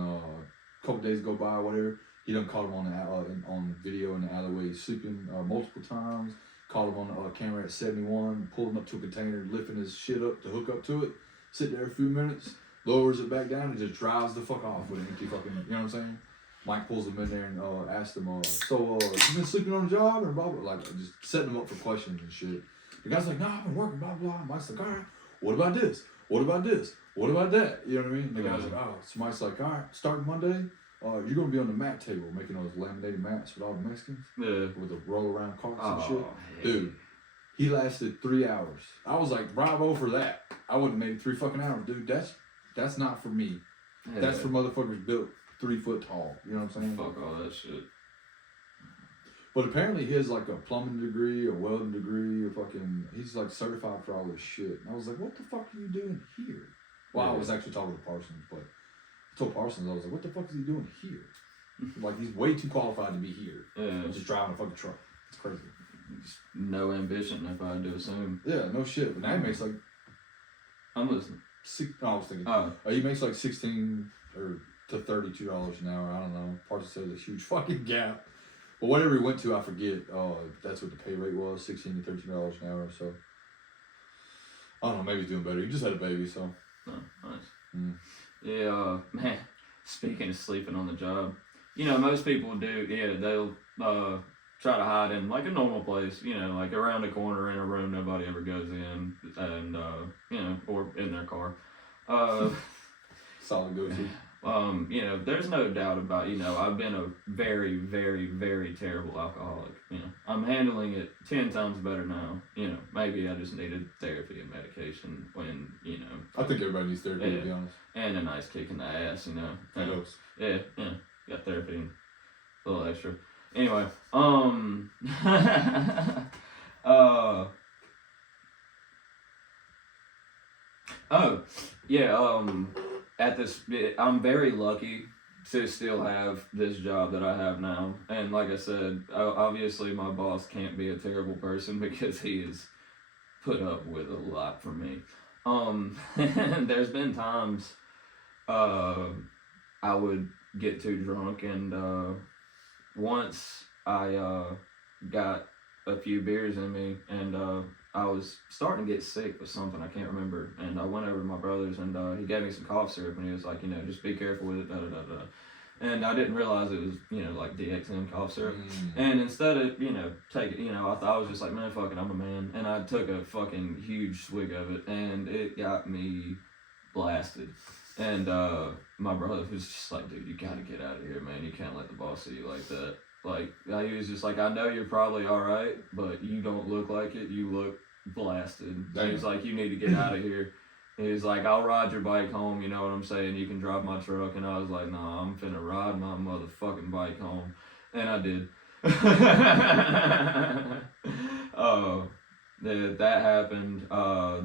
couple days go by or whatever. He done caught him on video in the alleyway sleeping multiple times. Caught him on the camera at 71, pulling up to a container, lifting his shit up to hook up to it. Sit there a few minutes, lowers it back down, and just drives the fuck off with an empty fucking, you know what I'm saying? Mike pulls him in there and asks him, so you been sleeping on the job? Or blah, blah, like just setting him up for questions and shit. The guy's like, nah, I've been working, blah, blah. Mike's like, all right, what about this? What about this? What about that? You know what I mean? The guy's like, oh. So Mike's like, all right, starting Monday, you're going to be on the mat table making those laminated mats with all the Mexicans. Yeah. With the roll around carts and shit. Hey. Dude, he lasted 3 hours. I was like, bravo for that. I would have made 3 fucking hours. Dude, that's not for me. Yeah. That's for motherfuckers built 3 foot tall. You know what I'm saying? Fuck all that shit. But apparently he has like a plumbing degree, a welding degree, he's like certified for all this shit. And I was like, what the fuck are you doing here? Well, I was actually talking to Parsons, but I told Parsons, I was like, what the fuck is he doing here? Like, he's way too qualified to be here. Yeah. Just driving a fucking truck. It's crazy. Just no ambition, if I had to assume. Yeah, no shit. But now he makes like... I'm listening. I was thinking. He makes like $16 to $32 an hour. I don't know. Parsons said a huge fucking gap. But whatever he went to, I forget. That's what the pay rate was, $16 to $13 an hour. So, I don't know. Maybe he's doing better. He just had a baby, so... Oh, nice. Yeah, man, speaking of sleeping on the job, you know, most people do, they'll try to hide in like a normal place, you know, like around a corner in a room nobody ever goes in, and, you know, or in their car. Solid go-to. You know, there's no doubt about, you know, I've been a very, very, very terrible alcoholic. You know, I'm handling it 10 times better now. You know, maybe I just needed therapy and medication when, you know. I think everybody needs therapy, to be honest. And a nice kick in the ass, you know. That helps. Yeah, got therapy and a little extra. Anyway, at this, I'm very lucky to still have this job that I have now. And like I said, obviously my boss can't be a terrible person because he has put up with a lot for me. There's been times I would get too drunk, and once I got a few beers in me, and I was starting to get sick with something, I can't remember, and I went over to my brother's, and he gave me some cough syrup, and he was like, you know, just be careful with it, da-da-da-da. And I didn't realize it was, you know, like DXM cough syrup. And instead of, you know, take it, you know, I was just like, man, fuck it, I'm a man. And I took a fucking huge swig of it, and it got me blasted. And my brother was just like, dude, you gotta get out of here, man. You can't let the boss see you like that. Like, he was just like, I know you're probably alright, but you don't look like it. You look blasted. He was like, you need to get out of here. He was like, I'll ride your bike home, you know what I'm saying? You can drive my truck. And I was like, nah, I'm finna ride my motherfucking bike home. And I did. That happened.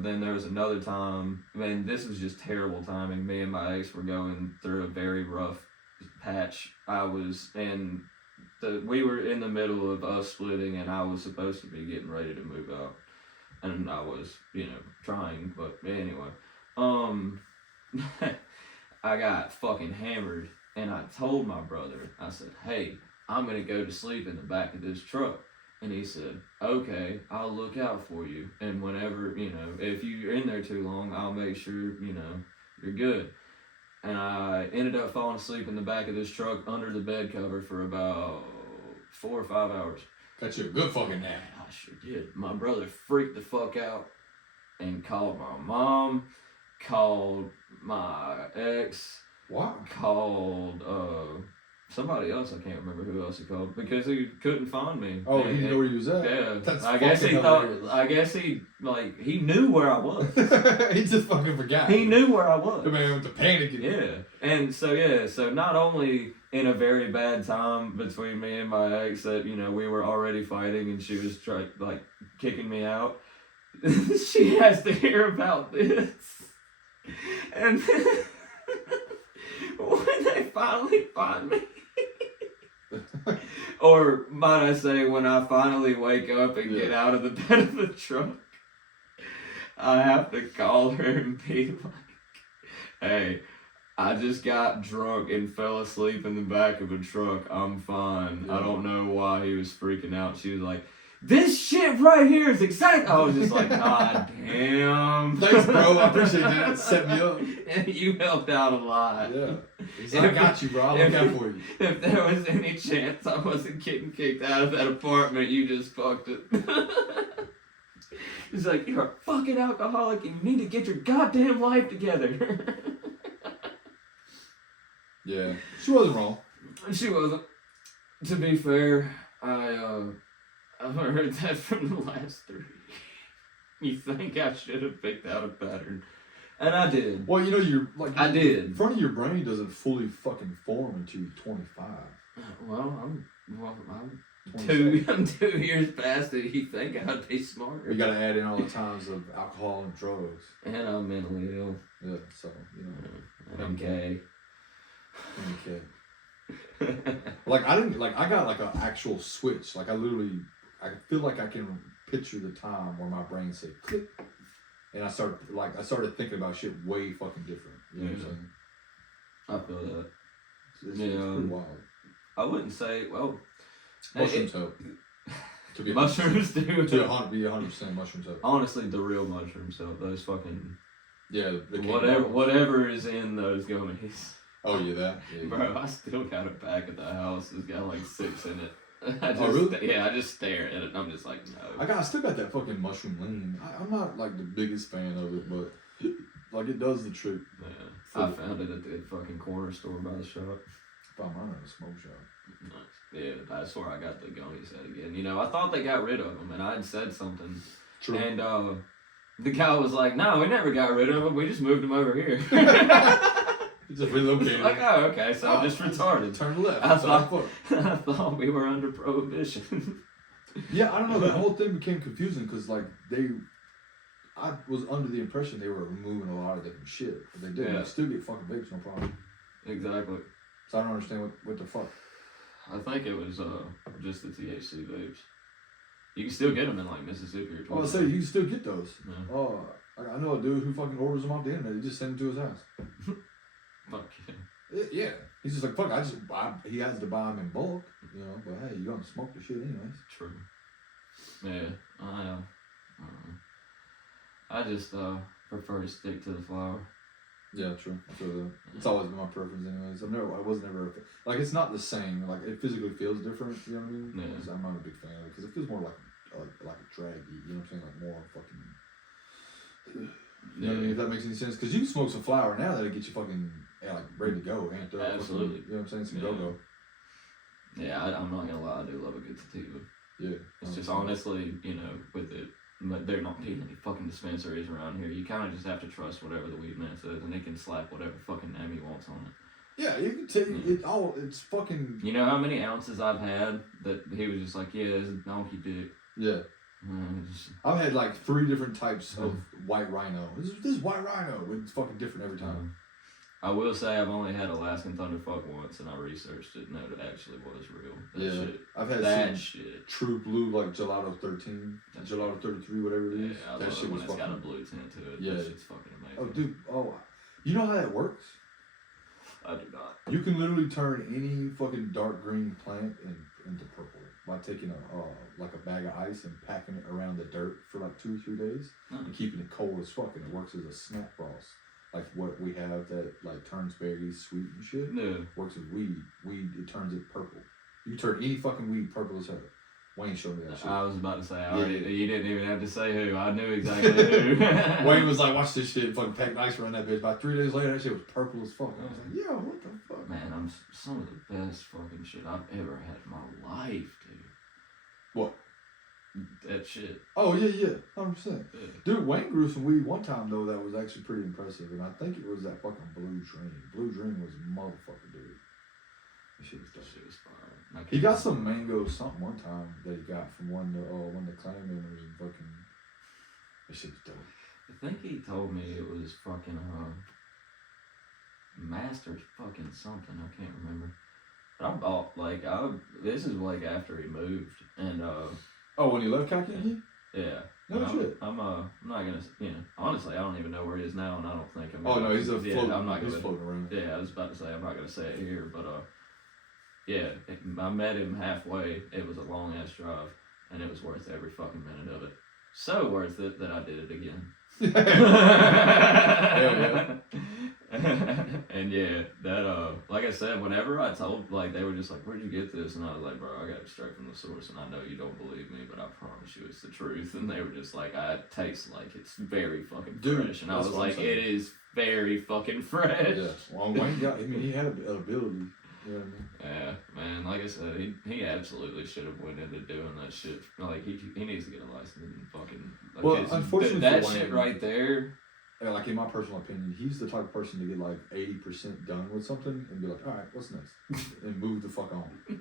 Then there was another time, man, this was just terrible timing. Me and my ex were going through a very rough patch. We were in the middle of us splitting, and I was supposed to be getting ready to move out. And I was, you know, trying, but anyway. I got fucking hammered, and I told my brother, I said, hey, I'm gonna go to sleep in the back of this truck. And he said, okay, I'll look out for you. And whenever, you know, if you're in there too long, I'll make sure, you know, you're good. And I ended up falling asleep in the back of this truck under the bed cover for about 4 or 5 hours. Got you a good fucking nap. I sure did. My brother freaked the fuck out and called my mom, called my ex, what? Called somebody else. I can't remember who else he called because he couldn't find me. Oh, he didn't know where he was at? Yeah. That's I guess he hilarious. thought. I guess he he knew where I was. He just fucking forgot. He knew where I was. The man went to panic. Yeah, and so not only in a very bad time between me and my ex that we were already fighting and she was kicking me out. She has to hear about this, and then when they finally find me, or might I say, when I finally wake up and get out of the bed of the truck, I have to call her and be like, "Hey, I just got drunk and fell asleep in the back of a truck. I'm fine. Yeah. I don't know why he was freaking out." She was like, "This shit right here is exact." I was just like, "God damn." Thanks, bro. I appreciate that. It set me up. You helped out a lot. Yeah. I got you, bro. I'll look out for you. If there was any chance I wasn't getting kicked out of that apartment, you just fucked it. He's like, "You're a fucking alcoholic and you need to get your goddamn life together." Yeah. She wasn't wrong. She wasn't. To be fair, I've heard that from the last three. You think I should have picked out a pattern. And I did. Well, you're I did. The front of your brain doesn't fully fucking form until you're 25. Well, I'm 27. I'm 2 years past it. You think I'd be smarter. You gotta add in all the times of alcohol and drugs. And I'm mentally ill. Yeah, so, M&K. Okay. I got like an actual switch. Like I feel like I can picture the time where my brain said click, and I started thinking about shit way fucking different. You know what I'm saying? I feel that. It's pretty wild. I wouldn't say Mushrooms help. To be mushrooms do. To be 100% mushrooms help. Honestly, the real mushrooms help. Those fucking whatever is in those gummies. Oh yeah, that. Yeah, bro, I still got it back at the house. It's got like 6 in it. Really? Yeah, I just stare at it and I'm just like, no. I still got that fucking mushroom lean. I'm not like the biggest fan of it, but like it does the trick. Yeah. I found it at the fucking corner store by the shop. Found mine at a smoke shop. Nice. Yeah, that's where I got the gummies at again. I thought they got rid of them and I had said something. True. And the guy was like, "No, we never got rid of them. We just moved them over here." Just relocated. Like, oh, okay, so I'm just retarded. Turn left. I thought we were under prohibition. Yeah, I don't know. That whole thing became confusing because I was under the impression they were removing a lot of different shit, but they didn't. Yeah. You still get fucking vapes, no problem. Exactly. So I don't understand what the fuck. I think it was just the THC vapes. You can still get them in like Mississippi or. Oh, I say you can still get those. Yeah. Oh, I know a dude who fucking orders them off the internet. He just sends them to his house. Fuck Yeah, he's just like fuck. He has to buy them in bulk, But hey, you gonna smoke the shit anyways. True. Yeah, I just prefer to stick to the flower. Yeah, true. I feel that. It's always been my preference, anyways. I was never like it's not the same. Like it physically feels different. You know what I mean? Yeah. So I'm not a big fan of it because it feels more like a draggy. You know what I'm saying? Like more fucking. You know what I mean? If that makes any sense, because you can smoke some flower now that'll get you fucking ready to go, amped up. Absolutely. Fucking, you know what I'm saying? Some go-go. Yeah, I'm not gonna lie. I do love a good sativa. Yeah. It's just honestly, with it, but there don't be any fucking dispensaries around here. You kind of just have to trust whatever the weed man says, and he can slap whatever fucking name he wants on it. Yeah, you can take it's fucking. You know how many ounces I've had that he was just like, yeah, it's a donkey dick. Yeah. I've had like 3 different types of white rhino. This white rhino. It's fucking different every time. I will say I've only had Alaskan Thunderfuck once, and I researched it, and it actually was real. Shit. I've had that some shit. True Blue, like Gelato 13, Gelato 33, whatever it is. Yeah, I that love shit it when was it's fucking. got a blue tint to it. Yeah, that shit's fucking amazing. Oh, dude. Oh, you know how that works? I do not. You can literally turn any fucking dark green plant into purple by taking a bag of ice and packing it around the dirt for like 2 or 3 days and keeping it cold as fuck, and it works as a snap frost. Like what we have that like turns berries sweet and shit. Yeah. Works with weed. Weed, it turns it purple. You turn any fucking weed purple as hell. Wayne showed me that shit. I was about to say, you didn't even have to say who. I knew exactly who. Wayne was like, watch this shit, fucking packed ice around that bitch. About 3 days later, that shit was purple as fuck. I was like, yo, what the fuck? man, some of the best fucking shit I've ever had in my life, dude. What? That shit. Oh, yeah, 100%. Yeah. Dude, Wayne grew some weed one time, though, that was actually pretty impressive. And I think it was that fucking Blue Dream. Blue Dream was a motherfucker, dude. That shit was dope. That shit was fire. He got some mango something one time that he got from one of the clan members and fucking. That shit was dope. I think he told me it was fucking, Master's fucking something. I can't remember. But I bought, this is like after he moved. And, Oh, when he left Kankakee? yeah. No shit. I'm not gonna, honestly, I don't even know where he is now, and I don't think I'm Oh, gonna, no, he's floating. I'm not He's gonna, floating around. yeah, I was about to say, I'm not gonna say it here, but, yeah, I met him halfway. It was a long ass drive, and it was worth every fucking minute of it. So worth it that I did it again. Yeah. And yeah, that like I said, whenever I told, like, they were just like, "Where'd you get this?" And I was like, "Bro, I got it straight from the source, and I know you don't believe me, but I promise you it's the truth." And they were just like, "I taste like it's very fucking fresh," and I was like, "It is very fucking fresh." Yeah. Well, Wayne got. I mean, he had an ability. You know what I mean? Yeah, man. Like I said, he absolutely should have went into doing that shit. Like he needs to get a license and fucking. Well, unfortunately, that for shit Wayne, right there. Yeah, like in my personal opinion, he's the type of person to get like 80% done with something and be like, all right, what's next? And move the fuck on. You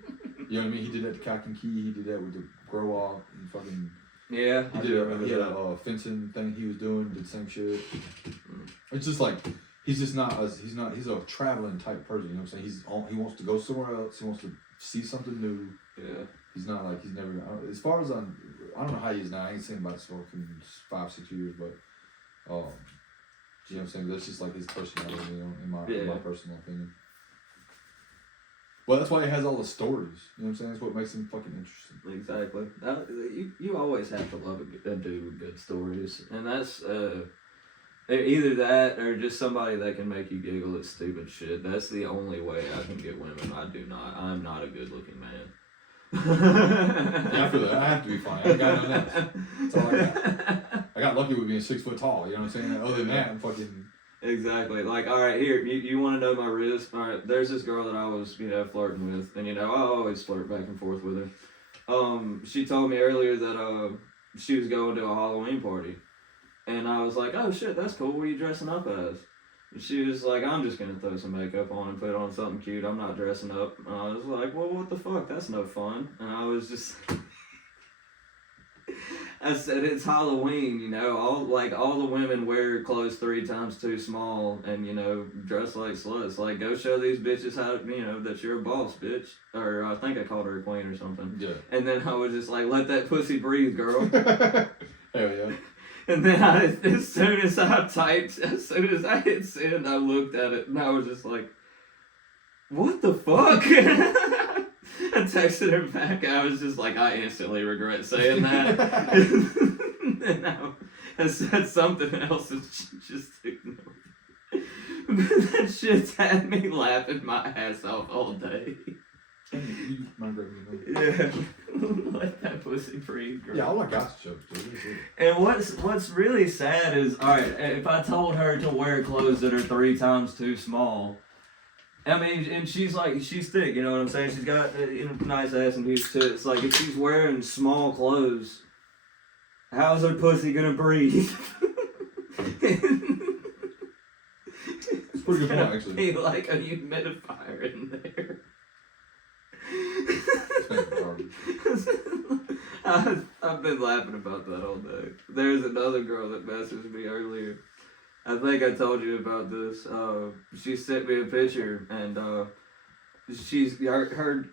know what I mean? He did that to Cock and Key. He did that with the grow off. And fucking. Yeah. He had a fencing thing he was doing. Did the same shit. It's just like he's just not. He's a traveling type person. You know what I'm saying? He wants to go somewhere else. He wants to see something new. Yeah. He's not like he's never. As far as I don't know how he is now. I ain't seen about this for 5-6 years, but. You know what I'm saying? That's just like his personality, in my personal opinion. Well, that's why he has all the stories. You know what I'm saying? That's what makes him fucking interesting. Exactly. You always have to love a dude with good stories, and that's either that or just somebody that can make you giggle at stupid shit. That's the only way I can get women. I'm not a good looking man. Yeah, I feel that. I have to be funny. I ain't got nothing else. That's all I got. I got lucky with being 6 foot tall. You know what I'm saying? Other than that, I'm fucking. Exactly. Like, all right, here, you want to know my wrist? All right, there's this girl that I was, flirting with, and I always flirt back and forth with her. She told me earlier that she was going to a Halloween party, and I was like, oh shit, that's cool. What are you dressing up as? And she was like, I'm just gonna throw some makeup on and put on something cute. I'm not dressing up. And I was like, well, what the fuck? That's no fun. And I was just. I said it's Halloween, all the women wear clothes 3 times too small and dress like sluts. Like, go show these bitches how that you're a boss, bitch. Or I think I called her a queen or something. Yeah. And then I was just like, let that pussy breathe, girl. Hell yeah. And then as soon as I hit send, I looked at it and I was just like, what the fuck? I texted her back. I was just like, I instantly regret saying that. And I said something else and she just ignored it. That shit's had me laughing my ass off all day. Yeah. Let that pussy breathe, girl. Yeah, all I got's jokes, dude. And what's really sad is, alright, if I told her to wear clothes that are 3 times too small, I mean, and she's thick, you know what I'm saying? She's got a nice ass and huge tits. Like, if she's wearing small clothes, how's her pussy gonna breathe? It's pretty good point, actually. Be like a humidifier in there. I've been laughing about that all day. There's another girl that messaged me earlier. I think I told you about this. She sent me a picture, and her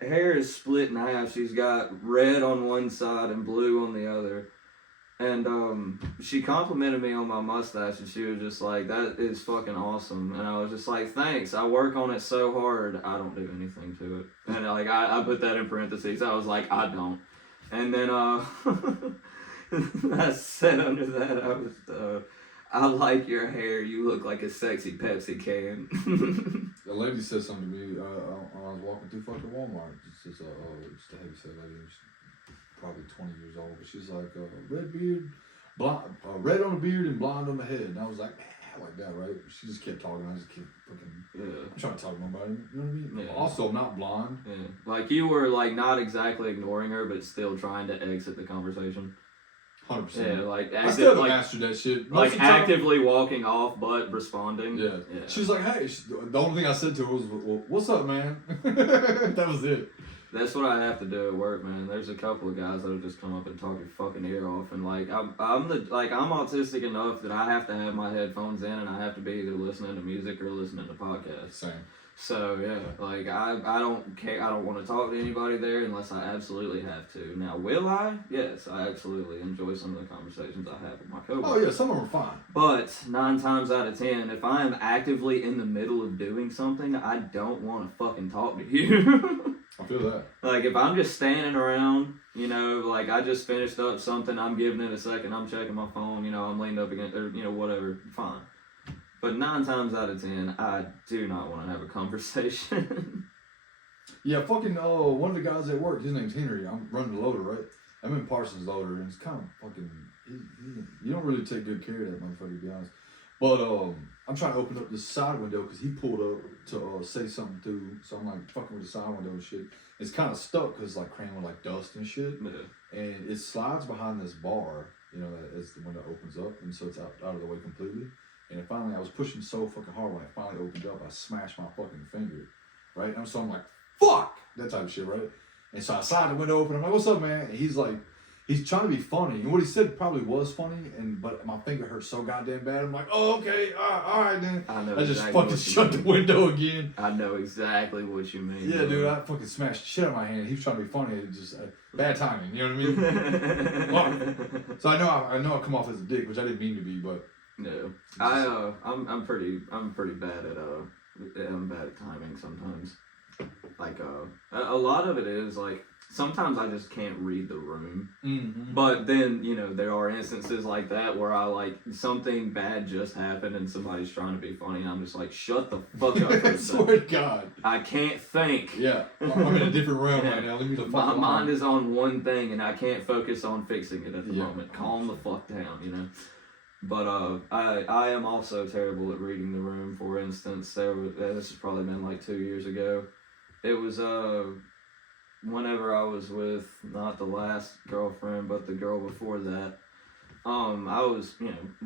hair is split in half. She's got red on one side and blue on the other. And she complimented me on my mustache, and she was just like, "That is fucking awesome." And I was just like, "Thanks. I work on it so hard. I don't do anything to it." And I put that in parentheses. I was like, "I don't." And then I said under that, I was. I like your hair. You look like a sexy Pepsi can. A lady said something to me. I was walking through fucking Walmart. Just a heavy set lady. She's probably 20 years old. But she's like, red beard, blonde, red on the beard and blonde on the head. And I was like, like that, right? She just kept talking. I just kept fucking. Yeah. I'm trying to talk to nobody. You know what I mean? Yeah. Also, I'm not blonde. Yeah. Like you were like not exactly ignoring her, but still trying to exit the conversation. 100%. Yeah, like I still haven't mastered that shit. Most like of the time, actively walking off, but responding. Yeah. She was like, "Hey." The only thing I said to her was, "Well, what's up, man?" That was it. That's what I have to do at work, man. There's a couple of guys that'll just come up and talk your fucking ear off, and like I'm autistic enough that I have to have my headphones in, and I have to be either listening to music or listening to podcasts. Same. So yeah, like I don't care. I don't want to talk to anybody there unless I absolutely have to. Now, will I? Yes, I absolutely enjoy some of the conversations I have with my coworkers. Oh yeah, some of them are fine. But 9 times out of 10, if I am actively in the middle of doing something, I don't want to fucking talk to you. I feel that. Like if I'm just standing around, you know, like I just finished up something, I'm giving it a second, I'm checking my phone, you know, I'm leaned up against, or you know, whatever, fine. But 9 times out of 10, I do not want to have a conversation. Yeah, fucking one of the guys at work, his name's Henry. I'm running the loader, right? I'm in Parsons loader, and it's kind of fucking. You don't really take good care of that motherfucker, to be honest. But I'm trying to open up this side window because he pulled up to say something through. So I'm like fucking with the side window and shit. It's kind of stuck because it's like crammed with like dust and shit. Yeah. And it slides behind this bar, you know, as the window opens up, and so it's out of the way completely. And then finally, I was pushing so fucking hard when it finally opened up, I smashed my fucking finger, right? And so I'm like, fuck! That type of shit, right? And so I slide the window open, I'm like, what's up, man? And he's like, he's trying to be funny. And what he said probably was funny, but my finger hurt so goddamn bad. I'm like, oh, okay, all right, then. I just fucking shut the window again. I know exactly what you mean. Yeah, dude, I fucking smashed the shit out of my hand. He was trying to be funny. It just bad timing, you know what I mean? So I know I come off as a dick, which I didn't mean to be, but. No, I'm pretty bad at I'm bad at timing sometimes. Like a lot of it is like sometimes I just can't read the room. Mm-hmm. But then you know there are instances like that where I like something bad just happened and somebody's trying to be funny and I'm just like shut the fuck up. For a swear to God. I can't think. Yeah, I'm in a different realm right now. Leave me the fuck alone. My mind is on one thing and I can't focus on fixing it at the moment. Calm the fuck down, you know. But I am also terrible at reading the room. For instance, this has probably been like 2 years ago. It was whenever I was with not the last girlfriend, but the girl before that. I was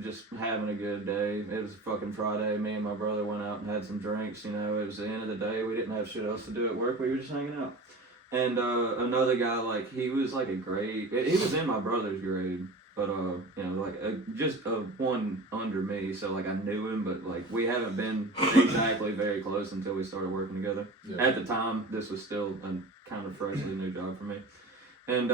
just having a good day. It was fucking Friday. Me and my brother went out and had some drinks. You know, it was the end of the day. We didn't have shit else to do at work. We were just hanging out. And another guy, like he was like he was in my brother's grade. But, just one under me, so, like, I knew him, but, like, we haven't been exactly very close until we started working together. Yeah. At the time, this was still a kind of freshly new job for me. And,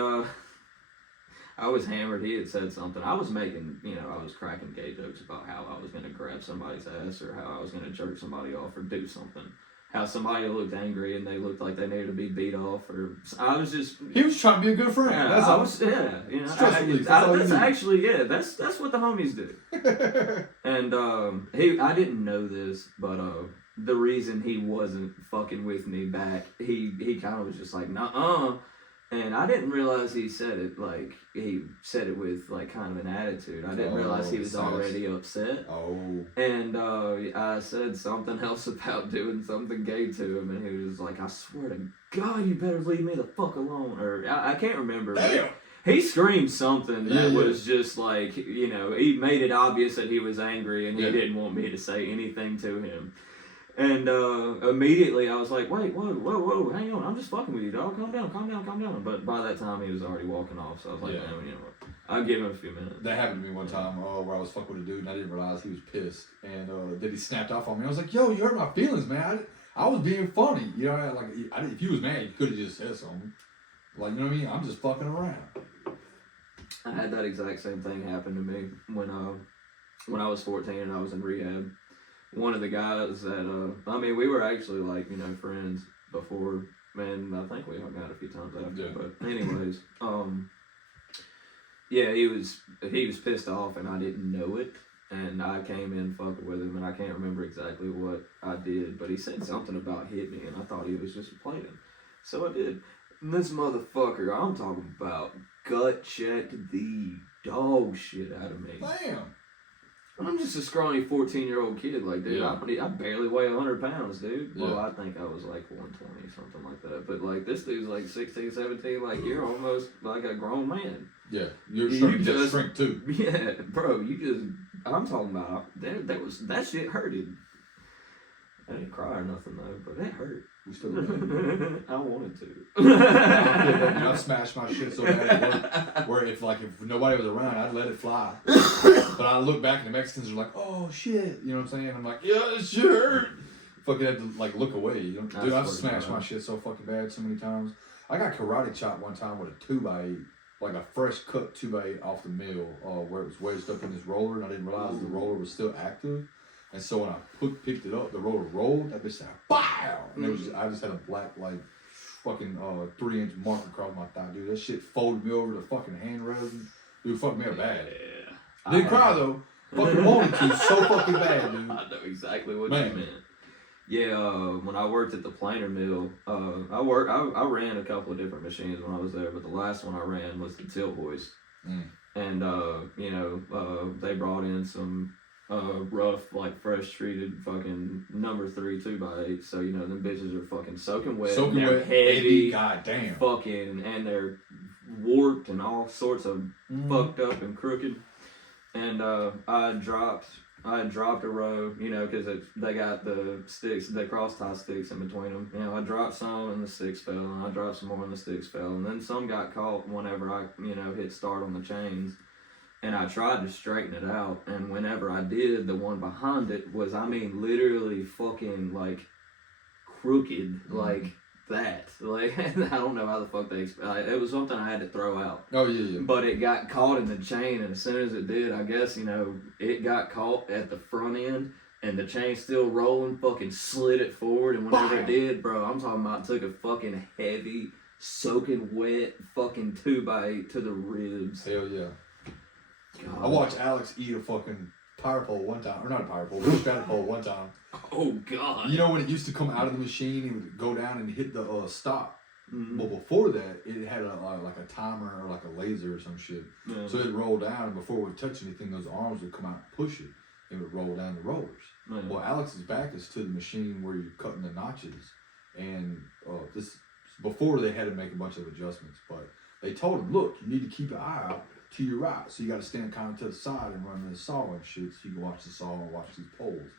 I was hammered. He had said something. I was making, I was cracking gay jokes about how I was going to grab somebody's ass or how I was going to jerk somebody off or do something. How somebody looked angry and they looked like they needed to be beat off, or I was just. He was trying to be a good friend. Yeah, that's all. That's what the homies do. And I didn't know this, but the reason he wasn't fucking with me back, he kind of was just like, nuh-uh. And I didn't realize he said it with like kind of an attitude. I didn't realize he was already upset. Oh. And I said something else about doing something gay to him, and he was like, I swear to God, you better leave me the fuck alone. Or I can't remember. Damn. He screamed something that was just like, he made it obvious that he was angry and he didn't want me to say anything to him. And immediately I was like, wait, whoa, hang on, I'm just fucking with you, dog. Calm down. But by that time he was already walking off, so I was like, man, you know what? I'll give him a few minutes. That happened to me one time where I was fucking with a dude and I didn't realize he was pissed. And then he snapped off on me. I was like, yo, you hurt my feelings, man. I was being funny. You know, like, if he was mad, you could have just said something. Like, you know what I mean? I'm just fucking around. I had that exact same thing happen to me when I was 14 and I was in rehab. One of the guys that, we were actually like, friends before, man, I think we hung out a few times after, but anyways, he was pissed off and I didn't know it, and I came in fucking with him, and I can't remember exactly what I did, but he said something about hit me, and I thought he was just playing, so I did. And this motherfucker, I'm talking about, gut checked the dog shit out of me. Damn. I'm just a scrawny 14-year-old kid. Like, dude, Yeah. I barely weigh 100 pounds, dude. Yeah. Well, I think I was like 120, something like that. But, like, this dude's like 16, 17. Like, you're almost like a grown man. Yeah, you're You starting to just- shrink too. Yeah, bro, I'm talking about, that shit hurted. I didn't cry or nothing, though, but it hurt. We still got I wanted to. I smashed my shit so bad at work, where if nobody was around, I'd let it fly. But I look back and the Mexicans are like, oh shit, you know what I'm saying? I'm like, yeah, it shit hurt. Fucking had to like look away. You know? Dude, I've smashed my shit so fucking bad so many times. I got karate chopped one time with a 2x8, like a fresh cut 2x8 off the mill, where it was wedged up in this roller, and I didn't realize the roller was still active. And so when I picked it up, the roller rolled. That bitch said, "Bow!" And I just had a black, like, fucking 3-inch mark across my thigh, dude. That shit folded me over the fucking handrails. Dude, fucked me up bad. Yeah. Didn't cry though. Fucking wanted to so fucking bad, dude. I know exactly what Man. you meant. Yeah, when I worked at the planer mill, I ran a couple of different machines when I was there, but the last one I ran was the tilt hoist. And, they brought in some rough, like, fresh treated fucking number 3 2x8. So, them bitches are fucking soaking wet. Soaking they're wet, heavy. goddamn. Fucking, and they're warped and all sorts of fucked up and crooked. And I had dropped a row, because they got the sticks, they cross tie sticks in between them. I dropped some and the sticks fell, and I dropped some more and the sticks fell, and then some got caught whenever I, hit start on the chains. And I tried to straighten it out, and whenever I did, the one behind it was, literally fucking, like, crooked, like that. Like, I don't know how the fuck it was something I had to throw out. Oh, yeah. But it got caught in the chain, and as soon as it did, I guess, it got caught at the front end, and the chain still rolling, fucking slid it forward, and whenever it did, bro, I'm talking about took a fucking heavy, soaking wet fucking 2x8 to the ribs. Hell yeah. God. I watched Alex eat a fucking power pole one time, or not a power pole, a strata pole one time. Oh, God. You know when it used to come out of the machine, it would go down and hit the stop. Mm-hmm. But before that, it had like a timer or like a laser or some shit. Yeah. So it'd roll down, and before it would touch anything, those arms would come out and push it. It would roll down the rollers. Yeah. Well, Alex's back is to the machine where you're cutting the notches. And this before they had to make a bunch of adjustments, but they told him, look, you need to keep your eye out to your right. So you got to stand kind of to the side and run the saw and shit so you can watch the saw and watch these poles.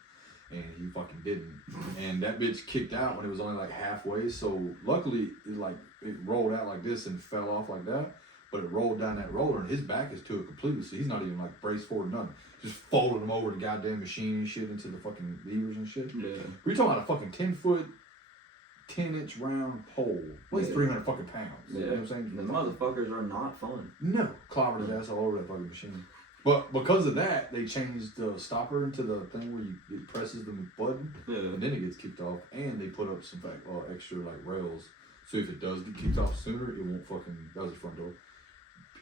And he fucking didn't. And that bitch kicked out when it was only like halfway. So luckily, it rolled out like this and fell off like that. But it rolled down that roller, and his back is to it completely. So he's not even like braced forward, nothing. Just folded him over the goddamn machine and shit into the fucking levers and shit. Yeah. We're talking about a fucking 10-foot, 10-inch round pole. Weighs 300 fucking pounds. Yeah. You know what I'm saying? The motherfuckers are not fun. No. Clobbered his ass all over that fucking machine. But because of that, they changed the stopper into the thing where it presses the button, Yeah. and then it gets kicked off, and they put up some extra like rails, so if it does get kicked off sooner, it won't fucking, that was the front door,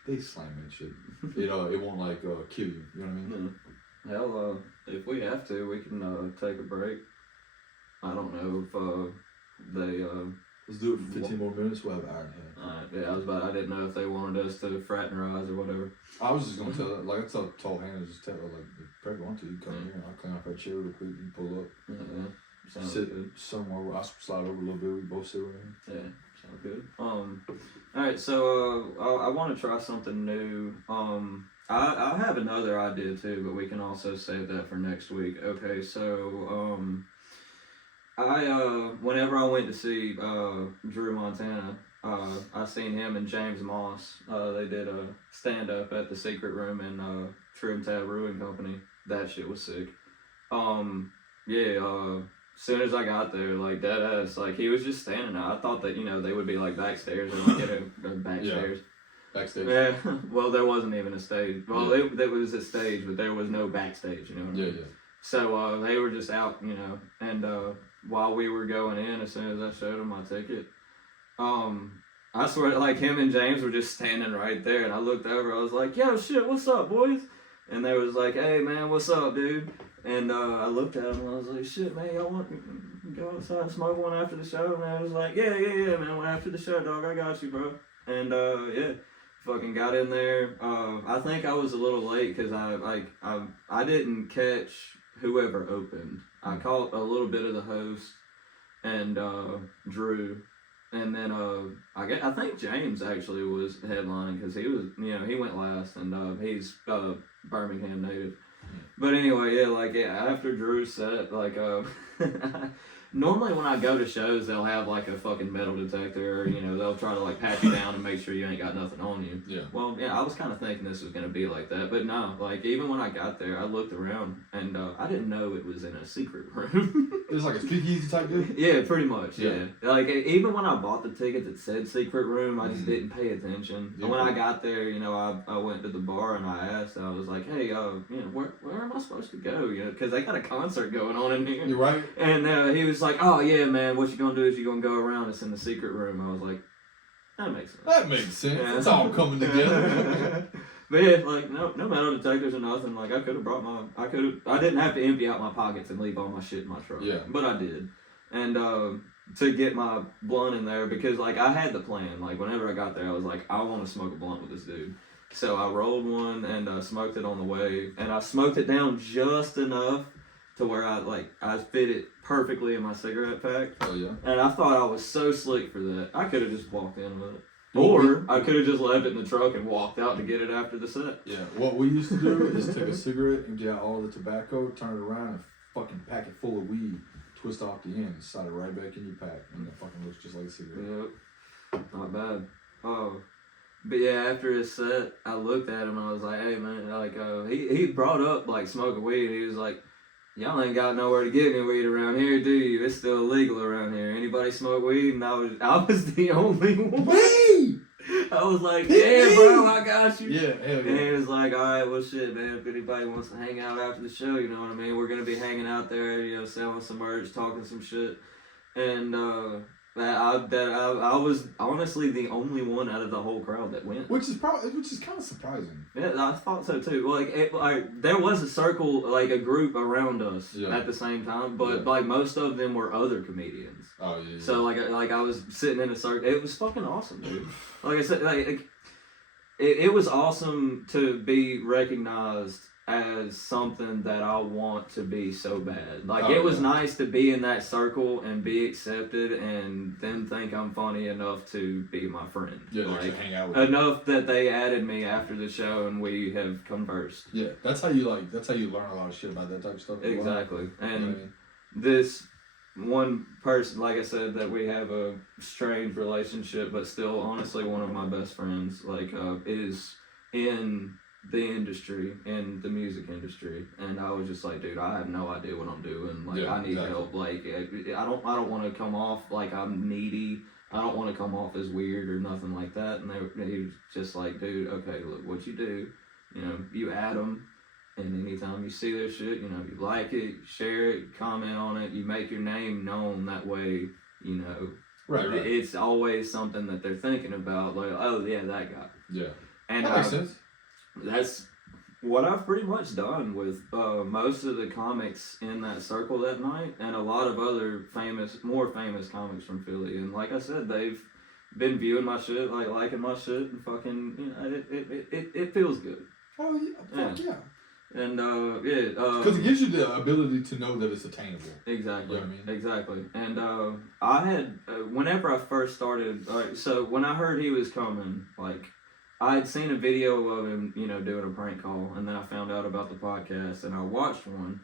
they slam that shit. It won't like kill you, you know what I mean? Yeah. Hell, if we have to, we can take a break. I don't know if they Let's do it for 15 more minutes, we'll have an hour and a half. Alright, I didn't know if they wanted us to fraternize or whatever. I was just gonna tell her, like I told Hannah, just tell her, like, if Craig want to, you come here, I'll clean off that chair real quick, you pull up. Yeah. Sounds Sit good. somewhere where I slide over a little bit, we both sit over there. Yeah, sounds good. Alright, so I want to try something new. I have another idea too, but we can also save that for next week. Okay, so whenever I went to see Drew Montana, I seen him and James Moss. They did a stand up at the Secret Room in Trim Tab Brewing Company. That shit was sick. Soon as I got there, like dead ass, like he was just standing there. I thought that they would be like backstairs or like backstairs. Backstage. Yeah. Well, there wasn't even a stage. Well, there was a stage, but there was no backstage. You know what I mean? Yeah. So they were just out, and while we were going in, as soon as I showed them my ticket, I swear, like him and James were just standing right there, and I looked over. I was like, "Yo, shit, what's up, boys?" And they was like, "Hey, man, what's up, dude?" And I looked at him and I was like, "Shit, man, y'all want to go outside and smoke one after the show?" And I was like, "Yeah, man, after the show, dog, I got you, bro." And fucking got in there. I think I was a little late because I didn't catch whoever opened. I caught a little bit of the host and Drew, and then I think James actually was headlining because he was, you know, he went last, and he's Birmingham native. But anyway, after Drew's set, normally when I go to shows, they'll have like a fucking metal detector, or, you know, they'll try to like pat you down and make sure you ain't got nothing on you. Yeah. Well, yeah, I was kind of thinking this was gonna be like that, but no, like even when I got there, I looked around and I didn't know it was in a secret room. It was like a speakeasy type deal? Yeah, pretty much. Yeah. Like even when I bought the ticket that said secret room, I just didn't pay attention. Yeah. And when I got there, you know, I went to the bar and I asked, I was like, hey, you know, where am I supposed to go? You know, because they got a concert going on in here. You're right. And he was like, oh yeah, man, what you gonna do is you gonna go around. It's in the secret room. I was like, that makes sense. That makes sense. Yeah. It's all coming together. But yeah, like no metal detectors or nothing. Like I could have brought I didn't have to empty out my pockets and leave all my shit in my truck. Yeah. But I did. And to get my blunt in there, because like I had the plan. Like whenever I got there, I was like, I want to smoke a blunt with this dude. So I rolled one and smoked it on the way, and I smoked it down just enough to where I fit it perfectly in my cigarette pack. Oh yeah. And I thought I was so slick for that. I could have just walked in with it. Or I could have just left it in the truck and walked out to get it after the set. Yeah. What we used to do is take a cigarette and get out all the tobacco, turn it around, and fucking pack it full of weed, twist off the end, and slide it right back in your pack, and it fucking looks just like a cigarette. Yep. Not bad. But yeah, after his set, I looked at him and I was like, hey man, he brought up like smoking weed. He was like, y'all ain't got nowhere to get any weed around here, do you? It's still illegal around here. Anybody smoke weed? And I was the only one. Me! I was like, yeah, bro, I got you. Yeah, hell yeah. And he was like, all right, well, shit, man, if anybody wants to hang out after the show, you know what I mean? We're going to be hanging out there, you know, selling some merch, talking some shit. And I was honestly the only one out of the whole crowd that went. Which is kind of surprising. Yeah, I thought so too. Like there was a circle, like a group around us at the same time, but like most of them were other comedians. Oh yeah. So like I was sitting in a circle. It was fucking awesome, dude. Like I said, it was awesome to be recognized as something that I want to be so bad. Like it was nice to be in that circle and be accepted, and then think I'm funny enough to be my friend. Yeah, like hang out with enough that they added me after the show and we have conversed. Yeah, that's how you learn a lot of shit about that type of stuff. Exactly. And this one person, like I said, that we have a strange relationship, but still honestly one of my best friends, is in the industry, in the music industry, and I was just like, dude, I have no idea what I'm doing. Like, I need help. Like, I don't want to come off like I'm needy. I don't want to come off as weird or nothing like that. And he was just like, dude, okay, look, what you do, you know, you add them, and anytime you see their shit, you know, you like it, share it, comment on it, you make your name known that way, you know. Right. It's always something that they're thinking about, like, oh yeah, that guy. Yeah. And that makes sense. That's what I've pretty much done with most of the comics in that circle that night, and a lot of other more famous comics from Philly. And like I said, they've been viewing my shit, like liking my shit, and fucking, you know, it feels good. Oh yeah, fuck yeah. And because it gives you the ability to know that it's attainable. Exactly. You know what I mean? Exactly. And I had whenever I first started, so when I heard he was coming, like, I had seen a video of him, you know, doing a prank call, and then I found out about the podcast, and I watched one,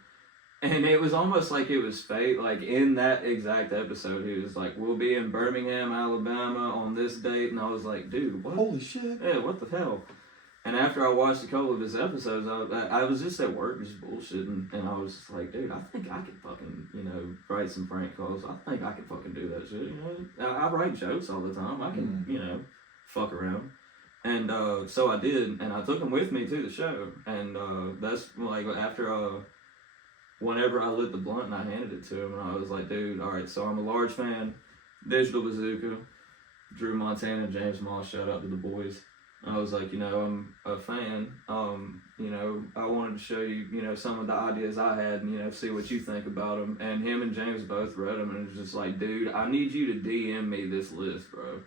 and it was almost like it was fate. Like, in that exact episode, he was like, we'll be in Birmingham, Alabama on this date, and I was like, dude, what? Holy shit. Yeah, what the hell? And after I watched a couple of his episodes, I was just at work just bullshitting, and I was just like, dude, I think I could fucking, you know, write some prank calls. I think I could fucking do that shit, you know? I write jokes all the time. I can, you know, fuck around. And so I did, and I took him with me to the show, and that's like after whenever I lit the blunt and I handed it to him, and I was like, dude, all right, so I'm a large fan, Digital Bazooka, Drew Montana, James Moss, shout out to the boys. I was like, you know, I'm a fan, you know, I wanted to show you, you know, some of the ideas I had, and, you know, see what you think about them. And him and James both read them, and it was just like, dude, I need you to DM me this list, bro.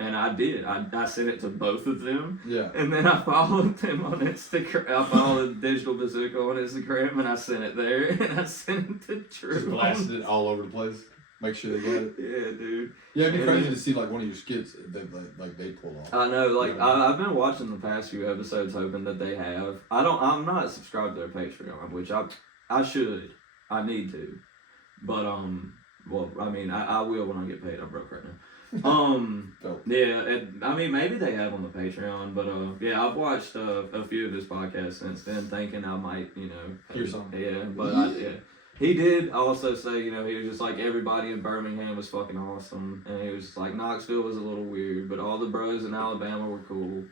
And I did. I sent it to both of them. Yeah. And then I followed them on Instagram. I followed Digital Bazooka on Instagram, and I sent it there. And I sent it to Drew. Just blasted it all over the place. Make sure they get it. Yeah, dude. Yeah, it'd be crazy to see like one of your skits that they pull off. I know, like Yeah. I've been watching the past few episodes, hoping that they have. I'm not subscribed to their Patreon, which I should. I need to, but well, I mean, I will when I get paid. I'm broke right now. Yeah, and I mean, maybe they have on the Patreon, but yeah, I've watched a few of his podcasts since then, thinking I might, Hear something. Yeah, but yeah. He did also say, he was just like, everybody in Birmingham was fucking awesome, and he was just like, Knoxville was a little weird, but all the bros in Alabama were cool,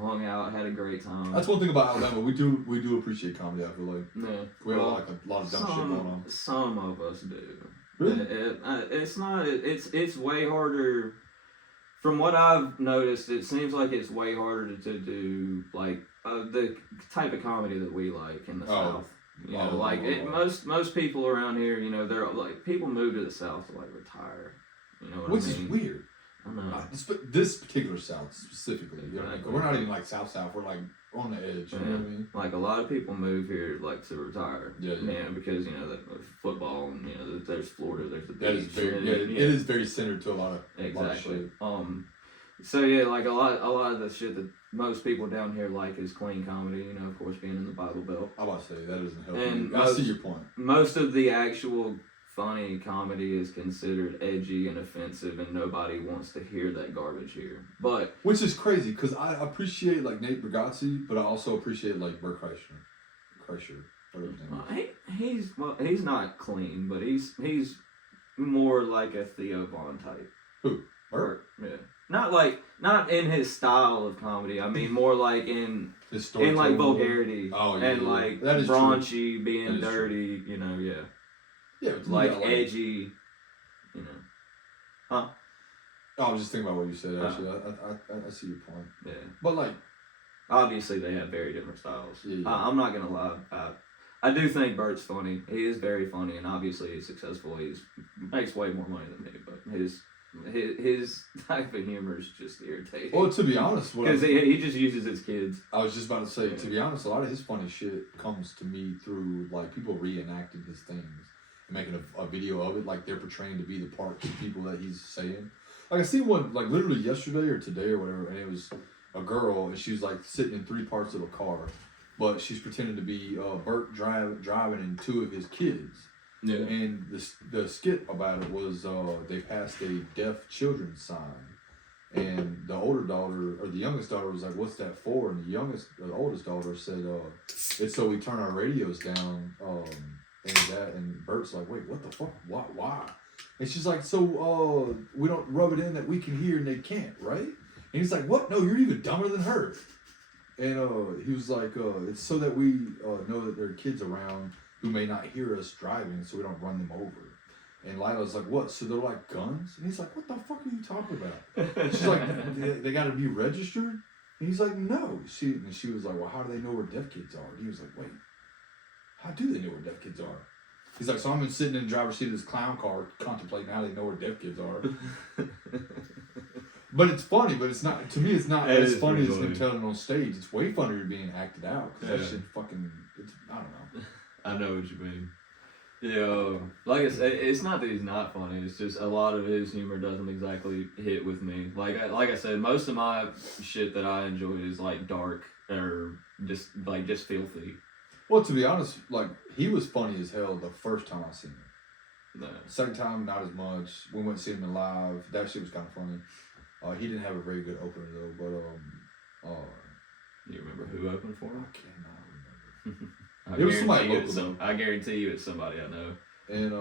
hung out, had a great time. That's one thing about Alabama. We do appreciate comedy. I feel like Yeah. we have like a lot of dumb shit going on. Some of us do. Really? It's not. It's way harder. From what I've noticed, it seems like it's way harder to do like the type of comedy that we like in the South. Most people around here, they're like, people move to the South to like retire. You know what Which I mean? is weird. I know. This particular South specifically. We're not even like South. We're like on the edge. You know what I mean? Like a lot of people move here like to retire. Yeah. Because there's football and there's Florida, there's the beach. That is very it is very centered to a lot of exactly. Lot of shit. So yeah, like a lot of the shit that most people down here like is clean comedy. Of course, being in the Bible Belt. I'm about to say that doesn't help. And I see your point. Most of the actual funny comedy is considered edgy and offensive, and nobody wants to hear that garbage here. But which is crazy because I appreciate like Nate Bargatze, but I also appreciate like Bert Kreischer, whatever his name is. He's not clean, but he's more like a Theo Von type. Who? Bert? Yeah. Not in his style of comedy. I mean, more like in like vulgarity. Oh, yeah. And like that is raunchy, true. being dirty. Yeah. Yeah, like edgy. Huh? Oh, I was just thinking about what you said. Actually, I see your point. Yeah. But like, obviously they have very different styles. Yeah. I'm not gonna lie. I do think Bert's funny. He is very funny, and obviously he's successful. He makes way more money than me, but his type of humor is just irritating. Well, to be honest, because he just uses his kids. I was just about to say, to be honest, a lot of his funny shit comes to me through like people reenacting his things and making a video of it, like they're portraying to be the parts of people that he's saying. Like I see one like literally yesterday or today or whatever, and it was a girl and she was like sitting in 3 parts of a car, but she's pretending to be Bert driving in 2 of his kids. Yeah. And the skit about it was they passed a deaf children's sign, and the older daughter or the youngest daughter was like, "What's that for?" And the oldest daughter said, "It's so we turn our radios down." And Bert's like, "Wait, what the fuck? Why?" And she's like, "So we don't rub it in that we can hear and they can't, right?" And he's like, "What? No, you're even dumber than her." And he was like, "It's so that we know that there are kids around who may not hear us driving, so we don't run them over." And Lila's like, "What? So they're like guns?" And he's like, "What the fuck are you talking about?" She's like, "They got to be registered?" And he's like, "No." She was like, "Well, how do they know where deaf kids are?" And he was like, "Wait, how do they know where deaf kids are?" He's like, "So I'm sitting in the driver's seat of this clown car contemplating how they know where deaf kids are." But it's funny, but it's not, to me, it's not as funny as him telling it on stage. It's way funnier being acted out, because that shit fucking, I don't know. I know what you mean. Yeah, like I said, it's not that he's not funny. It's just a lot of his humor doesn't exactly hit with me. Like I said, most of my shit that I enjoy is like dark or just filthy. Well, to be honest, like he was funny as hell the first time I seen him. No. Second time, not as much. We went to see him live. That shit was kind of funny. He didn't have a very good opener though, but you remember who opened for him? I cannot remember. It was somebody local. I guarantee you it's somebody I know. And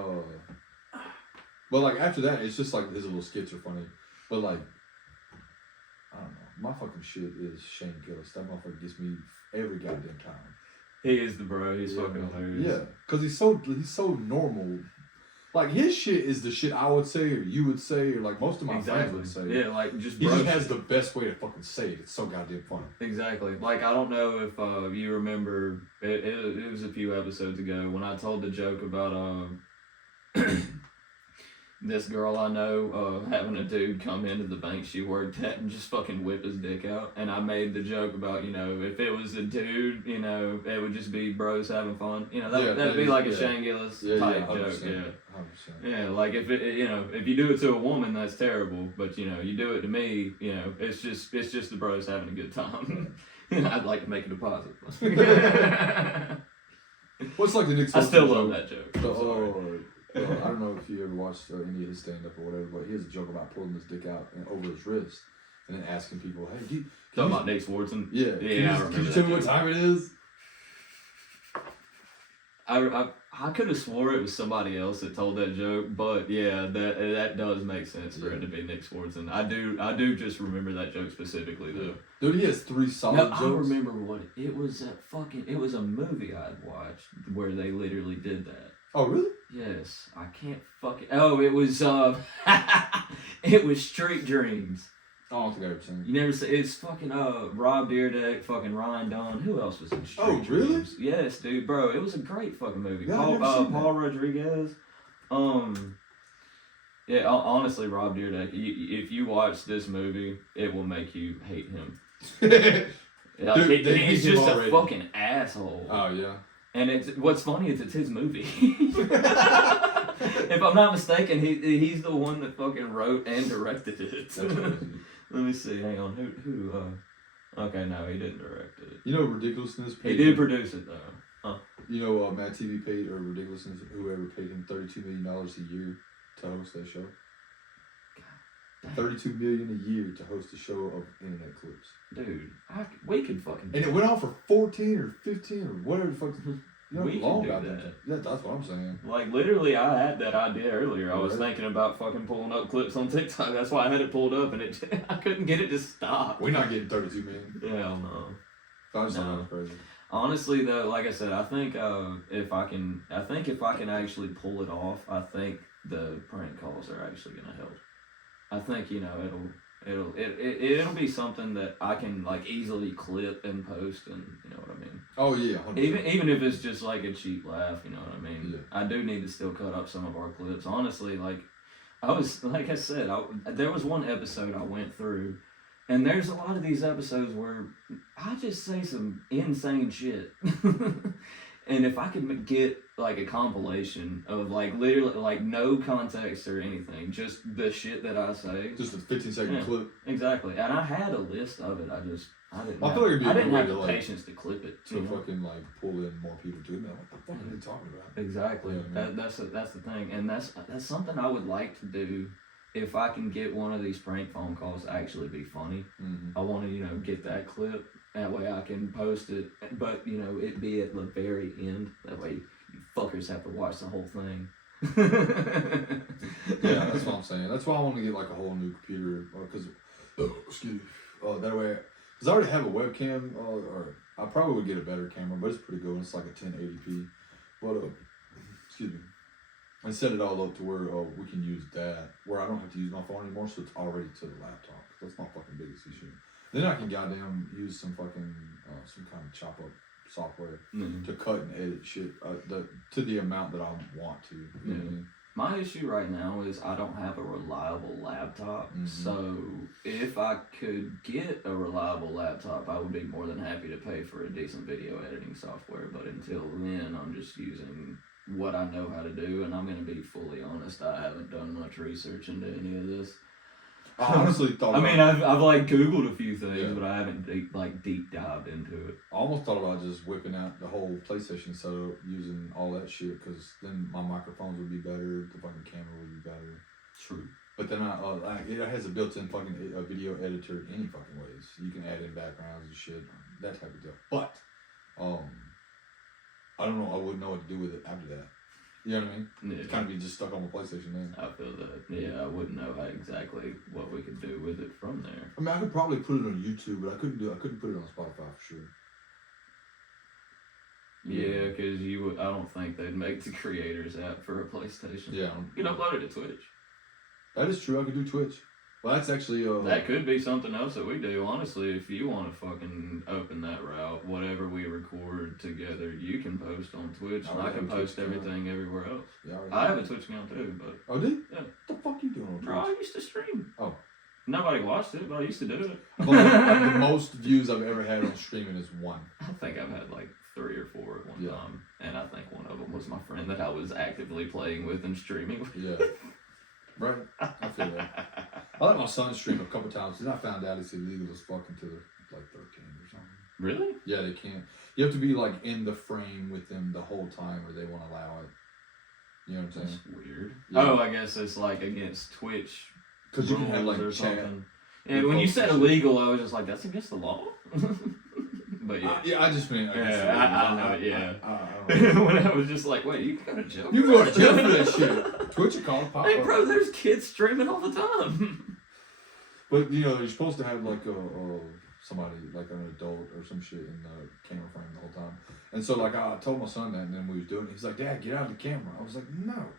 but like after that, it's just like his little skits are funny. But like, I don't know. My fucking shit is Shane Gillis. That motherfucker gets me every goddamn time. He is the bro. He's fucking hilarious. Yeah, because he's so normal. Like his shit is the shit I would say or you would say or like most of my friends would say. Yeah, like just he just has the best way to fucking say it. It's so goddamn funny. Exactly. Like I don't know if you remember it was a few episodes ago when I told the joke about this girl I know having a dude come into the bank she worked at and just fucking whip his dick out. And I made the joke about, you know, if it was a dude, you know, it would just be bros having fun. You know, that'd be like a Shane Gillis type joke. Yeah. 100%. Yeah, like if it, you know, if you do it to a woman, that's terrible. But you know, you do it to me, you know, it's just the bros having a good time. I'd like to make a deposit. What's like the Nick? I still love that joke. I don't know if you ever watched any of his stand-up or whatever, but he has a joke about pulling his dick out and over his wrist and then asking people, "Hey, talking about Nick Swartzen? Yeah. Can you tell me what time it is?" I could have swore it was somebody else that told that joke, but yeah, that does make sense for it to be Nick Swartzen. I do just remember that joke specifically though. Dude, he has 3 solid jokes. I remember what it was. It was a movie I'd watched where they literally did that. Oh really? Yes, I can't fucking. Oh, it was it was Street Dreams. I don't think I ever seen it. You never see? It's fucking Rob Dyrdek, fucking Ryan Dunn. Who else was in Street Dreams? Oh really? Yes, dude, bro. It was a great fucking movie. Yeah, Paul Rodriguez. Yeah, honestly, Rob Dyrdek. If you watch this movie, it will make you hate him. Like, dude, he's just a fucking asshole. Oh yeah. And what's funny is it's his movie. If I'm not mistaken, he's the one that fucking wrote and directed it. Let me see. Hang on. Who? Okay, no, he didn't direct it. You know Ridiculousness? He did produce it though. Huh? You know Matt TV paid or Ridiculousness, whoever paid him $32 million a year to host that show. $32 million a year to host a show of internet clips. Dude, we could fucking. And it went on for 14 or 15 or whatever the fuck. You know, we long can do about that. Yeah, that's what I'm saying. Like literally, I had that idea earlier. I was thinking about fucking pulling up clips on TikTok. That's why I had it pulled up, and I couldn't get it to stop. We're not getting 32 million. Hell no. That's not crazy. Honestly, though, like I said, I think if I can actually pull it off, I think the prank calls are actually gonna help. I think, you know, it'll be something that I can like easily clip and post, and you know what I mean. Oh yeah, 100%. Even if it's just like a cheap laugh, you know what I mean. Yeah. I do need to still cut up some of our clips. Honestly, like I said, there was one episode I went through, and there's a lot of these episodes where I just say some insane shit. And if I could get like a compilation of like literally like no context or anything, just the shit that I say. Just a 15-second clip. Exactly. And I had a list of it. I didn't have the patience to clip it. To fucking like pull in more people to it. What the fuck are they talking about? Exactly. Yeah, that's the thing. And that's something I would like to do. If I can get one of these prank phone calls to actually be funny, I want to, you know, get that clip. That way I can post it, but, you know, it be at the very end. That way you fuckers have to watch the whole thing. Yeah, that's what I'm saying. That's why I want to get like a whole new computer, because, that way, because I already have a webcam, or I probably would get a better camera, but it's pretty good. It's like a 1080p, but, and set it all up to where we can use that, where I don't have to use my phone anymore, so it's already to the laptop. That's my fucking biggest issue. Then I can goddamn use some fucking some kind of chop up software to cut and edit shit to the amount that I want to. You know what I mean? My issue right now is I don't have a reliable laptop. So if I could get a reliable laptop, I would be more than happy to pay for a decent video editing software. But until then, I'm just using what I know how to do, and I'm gonna be fully honest. I haven't done much research into any of this. I honestly thought. I've like Googled a few things, but I haven't deep dived into it. I almost thought about just whipping out the whole PlayStation setup using all that shit, because then my microphones would be better, the fucking camera would be better. True. But then it has a built-in fucking video editor any fucking ways. You can add in backgrounds and shit, that type of deal. But I don't know. I wouldn't know what to do with it after that. You know what I mean? Yeah. It's kind of be just stuck on the PlayStation then. I feel that. Yeah, I wouldn't know exactly what we could do with it from there. I mean, I could probably put it on YouTube, but I couldn't put it on Spotify for sure. Yeah, because I don't think they'd make the creators app for a PlayStation. Yeah. You can upload it to Twitch. That is true. I could do Twitch. Well, that's actually... that could be something else that we do, honestly. If you want to fucking open that route, whatever we record together, you can post on Twitch, and I can post everything everywhere else. Yeah, I have a Twitch account too, but... Oh, do you? Yeah. What the fuck you doing on Twitch? Bro, I used to stream. Oh. Nobody watched it, but I used to do it. But the most views I've ever had on streaming is 1. I think I've had like 3 or 4 at one time, and I think one of them was my friend that I was actively playing with and streaming with. Yeah. Right? I feel that. I let my son stream a couple times, and I found out it's illegal as fuck until they're like 13 or something. Really? Yeah, they can't. You have to be like in the frame with them the whole time, or they won't allow it. You know what I'm saying? That's weird. Yeah. Oh, I guess it's like against Twitch. Because you can have like or chat. something. And when you said illegal, I was just like, that's against the law. But yeah. I just mean. I know it. Yeah. When I was just like, wait, you can go to jail. You can go to jail for that shit. Twitch will call pop. Hey, bro, there's kids streaming all the time. But you know, you're supposed to have like somebody, like an adult or some shit in the camera frame the whole time. And so like I told my son that, and then we was doing it. He's like, Dad, get out of the camera. I was like, no,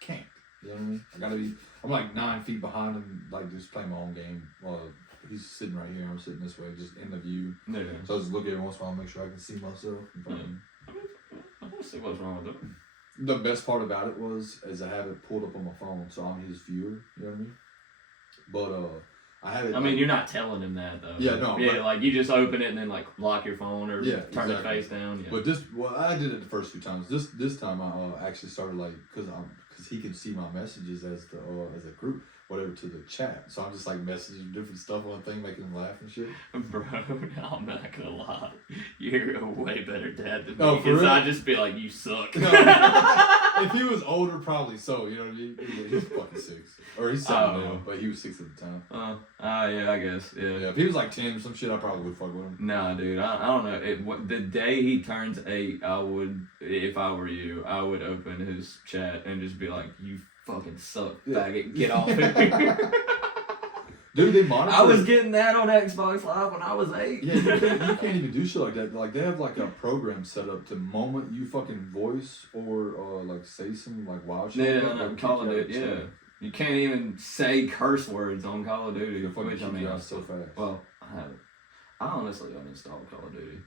can't. You know what I mean? I gotta be. I'm like 9 feet behind him, like just playing my own game. Well, he's sitting right here. I'm sitting this way, just in the view. Yeah. So I just look at it once in a while, make sure I can see myself. I don't see what's wrong with it. The best part about it is I have it pulled up on my phone, so I'm his viewer. You know what I mean? But I have it. I mean, you're not telling him that though. Yeah, no. Yeah, like you just open it and then like lock your phone or turn it face down. Yeah. But I did it the first few times. This time I actually started like because he can see my messages as a group, whatever, to the chat. So I'm just like messaging different stuff on the thing, making him laugh and shit. Bro, I'm not gonna lie, you're a way better dad than me. Oh, for Because real? I'd just be like, you suck. No, if he was older, probably so. You know what I mean? He's fucking 6, or he's 7 now, but he was 6 at the time. Yeah, I guess. Yeah. If he was like 10 or some shit, I probably would fuck with him. Nah, dude, I don't know. The day he turns 8, I would, if I were you, I would open his chat and just be like, you fucking suck, faggot, get off of here. Dude, they monitor. I was getting that on Xbox Live when I was 8. Yeah, you can't even do shit like that. Like, they have like a program set up to moment you fucking voice or like say some like wild shit. Yeah, like Call of Duty. Yeah, you can't even say curse words on Call of Duty. Which I mean, so fast. Well, I honestly uninstalled Call of Duty.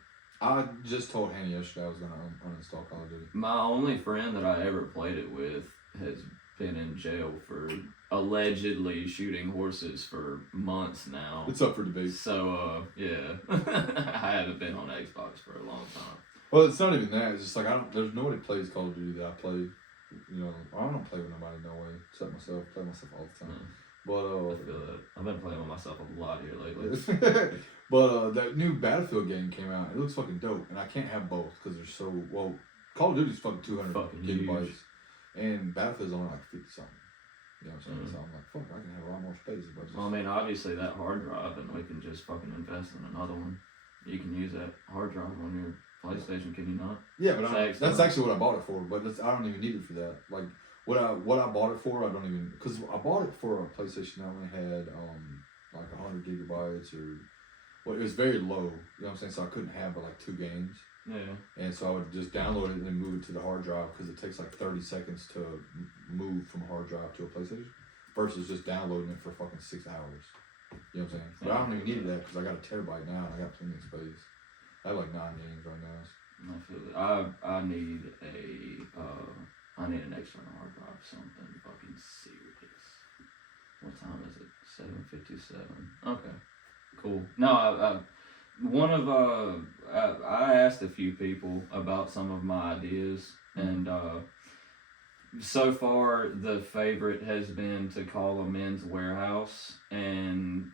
I just told Hannah yesterday I was gonna uninstall Call of Duty. My only friend that I ever played it with has been in jail for allegedly shooting horses for months now. It's up for debate. So, yeah. I haven't been on Xbox for a long time. Well, it's not even that. It's just like, there's nobody plays Call of Duty that I play. You know, I don't play with nobody, no way. Except myself. I play myself all the time. But, I feel that. I've been playing with myself a lot here lately. But, that new Battlefield game came out. It looks fucking dope. And I can't have both because they're so, well, Call of Duty's fucking 200 gigabytes. Huge. And Battlefield's only like 50 something. You know what I'm saying? So I'm like, fuck, I can have a lot more space if I just... Well, I mean, obviously that hard drive, and we can just fucking invest in another one. You can use that hard drive on your PlayStation, can you not? Yeah, but that's actually what I bought it for. But I don't even need it for that. Like what I bought it for, I don't even, because I bought it for a PlayStation that only had like 100 gigabytes or, well, it was very low. You know what I'm saying? So I couldn't have but like 2 games. Yeah. And so I would just download it and then move it to the hard drive because it takes like 30 seconds to move from a hard drive to a PlayStation versus just downloading it for fucking 6 hours. You know what I'm saying? But I don't even need that because I got a terabyte now and I got plenty of space. I have like 9 games right now. I feel it. I need an external hard drive, something fucking serious. What time is it? 7:57. Okay, cool. No, I asked a few people about some of my ideas, and so far the favorite has been to call a Men's Warehouse and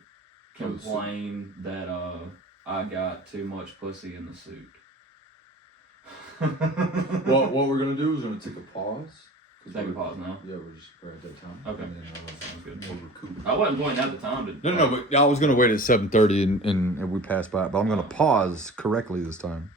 complain that I got too much pussy in the suit. Well, what we're gonna do is we're gonna take a pause. Take a pause now. Yeah, we're at that time. Okay. And then, Sounds good. we'll recoup. I wasn't pointing out the time to. No, but I was gonna wait at 7:30 and we passed by, but I'm gonna pause correctly this time.